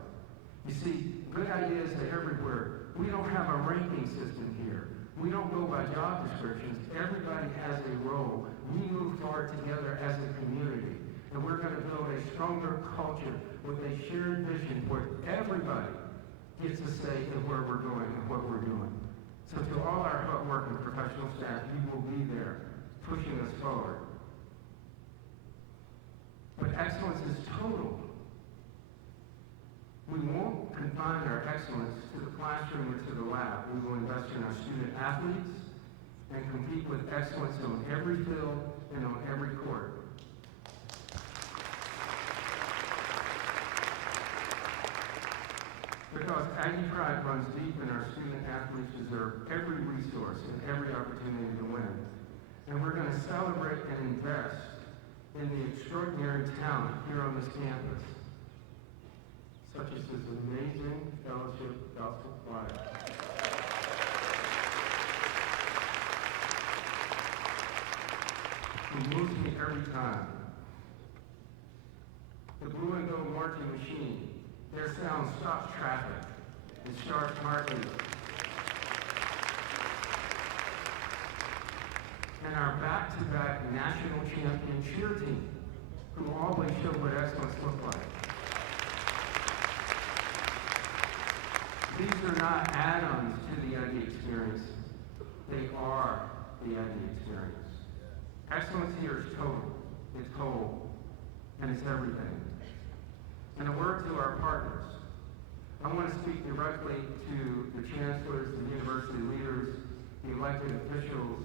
You see, good ideas are everywhere. We don't have a ranking system here. We don't go by job descriptions. Everybody has a role. We move forward together as a community. And we're going to build a stronger culture with a shared vision where everybody gets a say in where we're going and what we're doing. So to pushing us forward. But excellence is total. We won't confine our excellence to the classroom or to the lab. We will invest in our student athletes and compete with excellence on every field and on every court. Because Aggie pride runs deep and our student athletes deserve every resource and every opportunity to win. And we're going to celebrate and invest in the extraordinary talent here on this campus, such as this amazing fellowship gospel choir. Who moves me every time. The blue and gold marching machine. Their sound stops traffic and starts heartbeats. And our back-to-back national champion cheer team, who always show what excellence looks like. These are not add-ons to the Aggie experience. They are the Aggie experience. Excellence here is total, it's whole, and it's everything. And a word to our partners. I want to speak directly to the chancellors, the university leaders, the elected officials,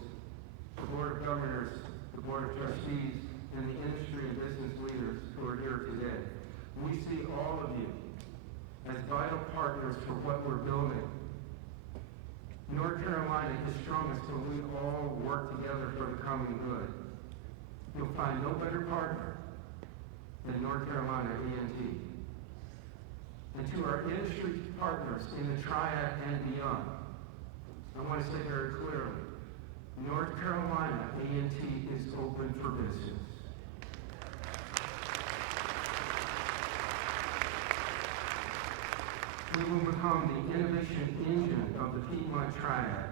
the board of governors, the board of trustees, and the industry and business leaders who are here today. We see all of you as vital partners for what we're building. North Carolina is strongest when we all work together for the common good. You'll find no better partner than North Carolina A&T. And to our industry partners in the Triad and beyond, I want to say very clearly, North Carolina A&T is open for business. We will become the innovation engine of the Piedmont Triad,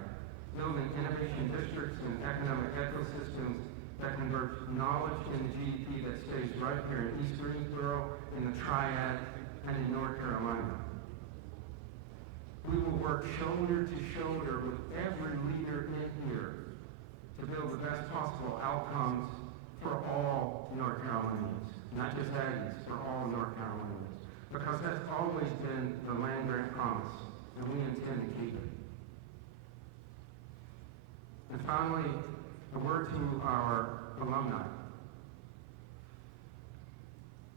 building innovation districts and economic ecosystems that converts knowledge into GDP that stays right here in East Greensboro, in the Triad, and in North Carolina. We will work shoulder to shoulder with every leader in here to build the best possible outcomes for all North Carolinians, not just Aggies, for all North Carolinians. Because that's always been the land-grant promise, and we intend to keep it. And finally, a word to our alumni.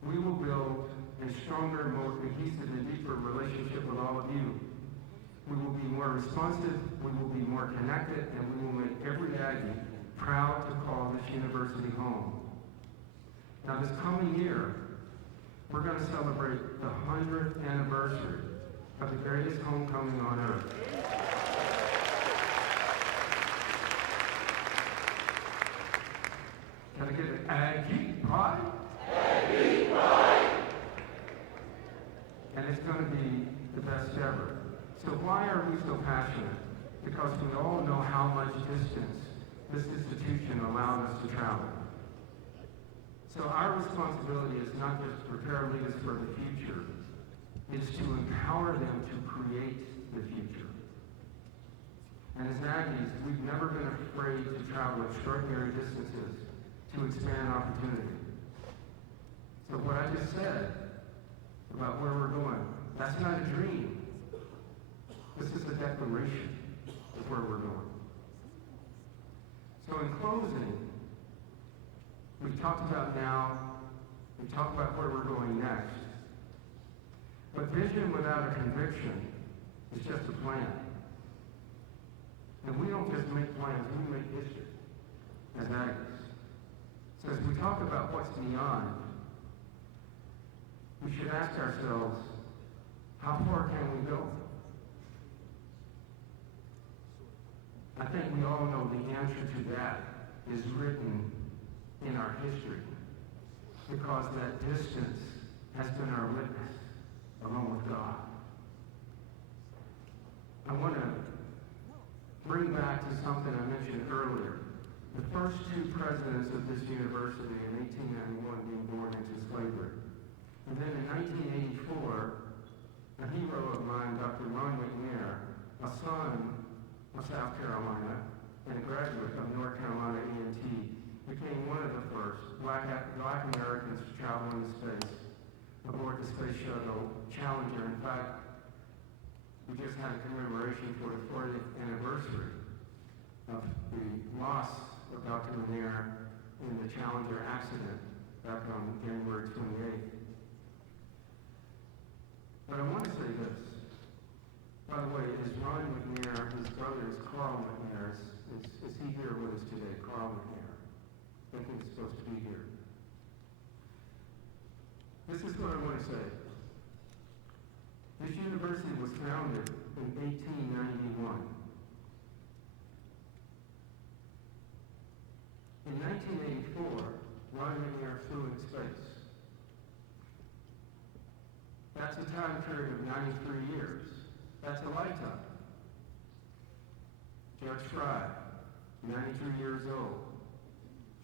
We will build a stronger, more cohesive, and deeper relationship with all of you. We will be more responsive, we will be more connected, and we will make every Aggie proud to call this university home. Now, this coming year, we're going to celebrate the 100th anniversary of the greatest homecoming on earth. Can I get an Aggie pride? Aggie pride! And it's going to be the best ever. So why are we so passionate? Because we all know how much distance this institution allowed us to travel. So our responsibility is not just to prepare leaders for the future, it's to empower them to create the future. And as Aggies, we've never been afraid to travel extraordinary distances to expand opportunity. So what I just said about where we're going, that's not a dream. This is a declaration of where we're going. So in closing, we've talked about now, we've talked about where we're going next. But vision without a conviction is just a plan. And we don't just make plans, we make history as Aggies. So as we talk about what's beyond, we should ask ourselves, how far can we go? I think we all know the answer to that is written in our history, because that distance has been our witness, along with God. I want to bring back to something I mentioned earlier. The first two presidents of this university in 1891 being born into slavery. And then in 1984, a hero of mine, Dr. Ron McNair, a son of South Carolina, and a graduate of North Carolina A&T, became one of the first Black Americans to travel into space aboard the Space Shuttle Challenger. In fact, we just had a commemoration for the 40th anniversary of the loss of Dr. Lanier in the Challenger accident back on January 28th. But I want to say this. By the way, is Ron McNair, his brother is Carl McNair. Is he here with us today, Carl McNair? I think he's supposed to be here. This is what I want to say. This university was founded in 1891. In 1984, Ron McNair flew in space. That's a time period of 93 years. That's a lifetime. Judge Fry, 93 years old.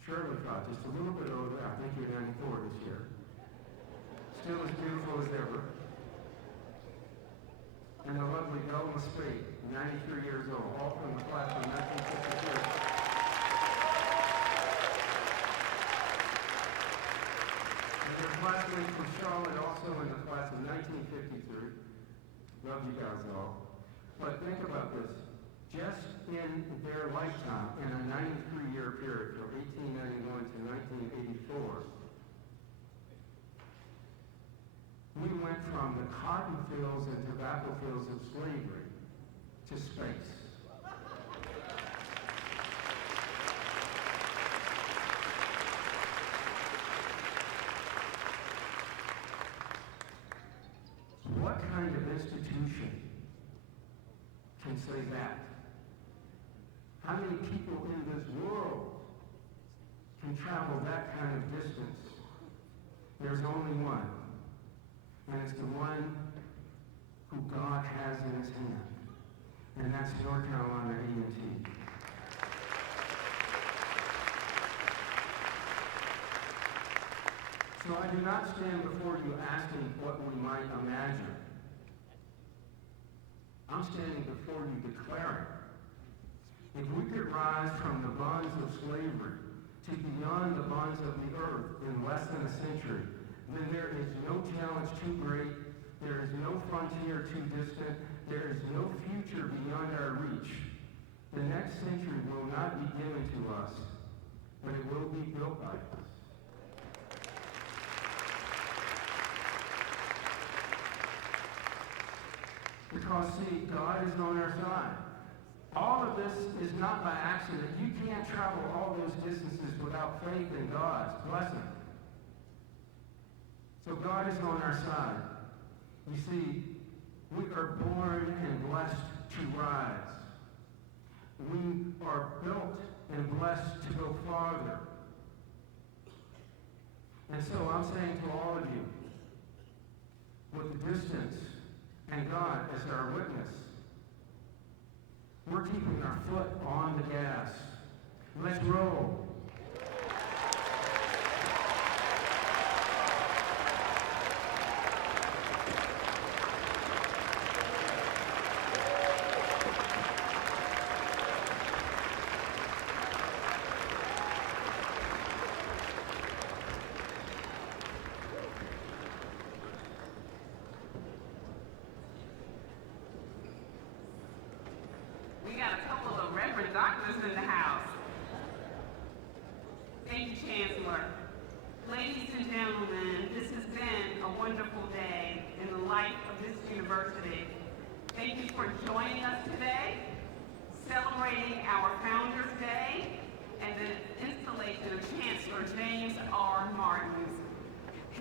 Shirley Fry, just a little bit older. I think you're 94 this year. Still as beautiful as ever. And the lovely Delma Spade, 93 years old, all from the class of 1952. And their classmates from Charlotte also in the class of 1953. Love you guys all. But think about this. Just in their lifetime, in a 93-year period from 1891 to 1984, we went from the cotton fields and tobacco fields of slavery to space. What kind of institution can say that? How many people in this world can travel that kind of distance? There's only one. And it's the one who God has in his hand. And that's North Carolina A&T. So I do not stand before you asking what we might imagine. I'm standing before you declaring, if we could rise from the bonds of slavery to beyond the bonds of the earth in less than a century, then there is no challenge too great, there is no frontier too distant, there is no future beyond our reach. The next century will not be given to us, but it will be built by us. Because, see, God is on our side. All of this is not by accident. You can't travel all those distances without faith in God's blessing. So God is on our side. You see, we are born and blessed to rise. We are built and blessed to go farther. And so I'm saying to all of you, with the distance and God as our witness, we're keeping our foot on the gas. Let's roll. We got a couple of Reverend Doctors in the house. Thank you, Chancellor. Ladies and gentlemen, this has been a wonderful day in the life of this university. Thank you for joining us today, celebrating our Founders Day and the installation of Chancellor James R. Martin.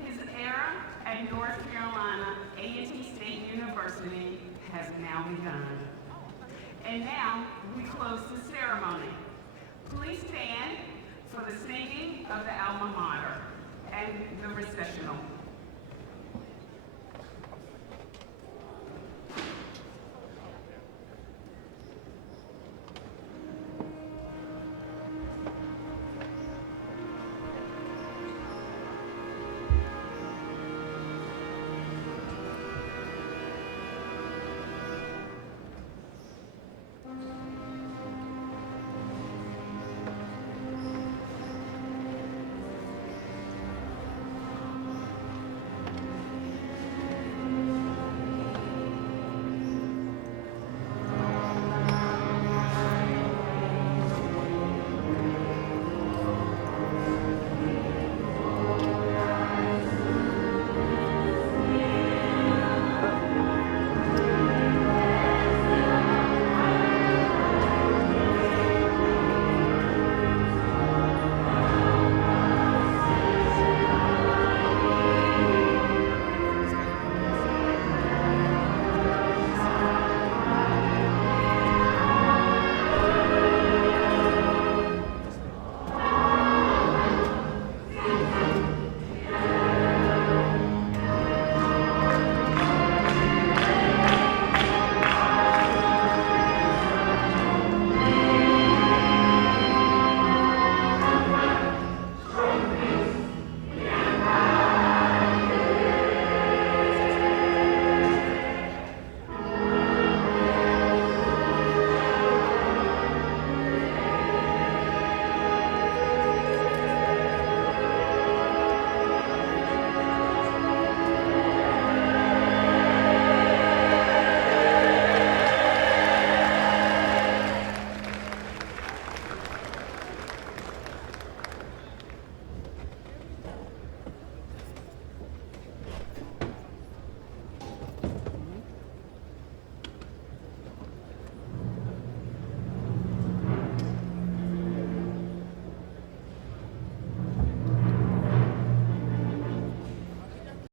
His era at North Carolina A&T State University has now begun. And now we close the ceremony. Please stand for the singing of the alma mater and the recessional.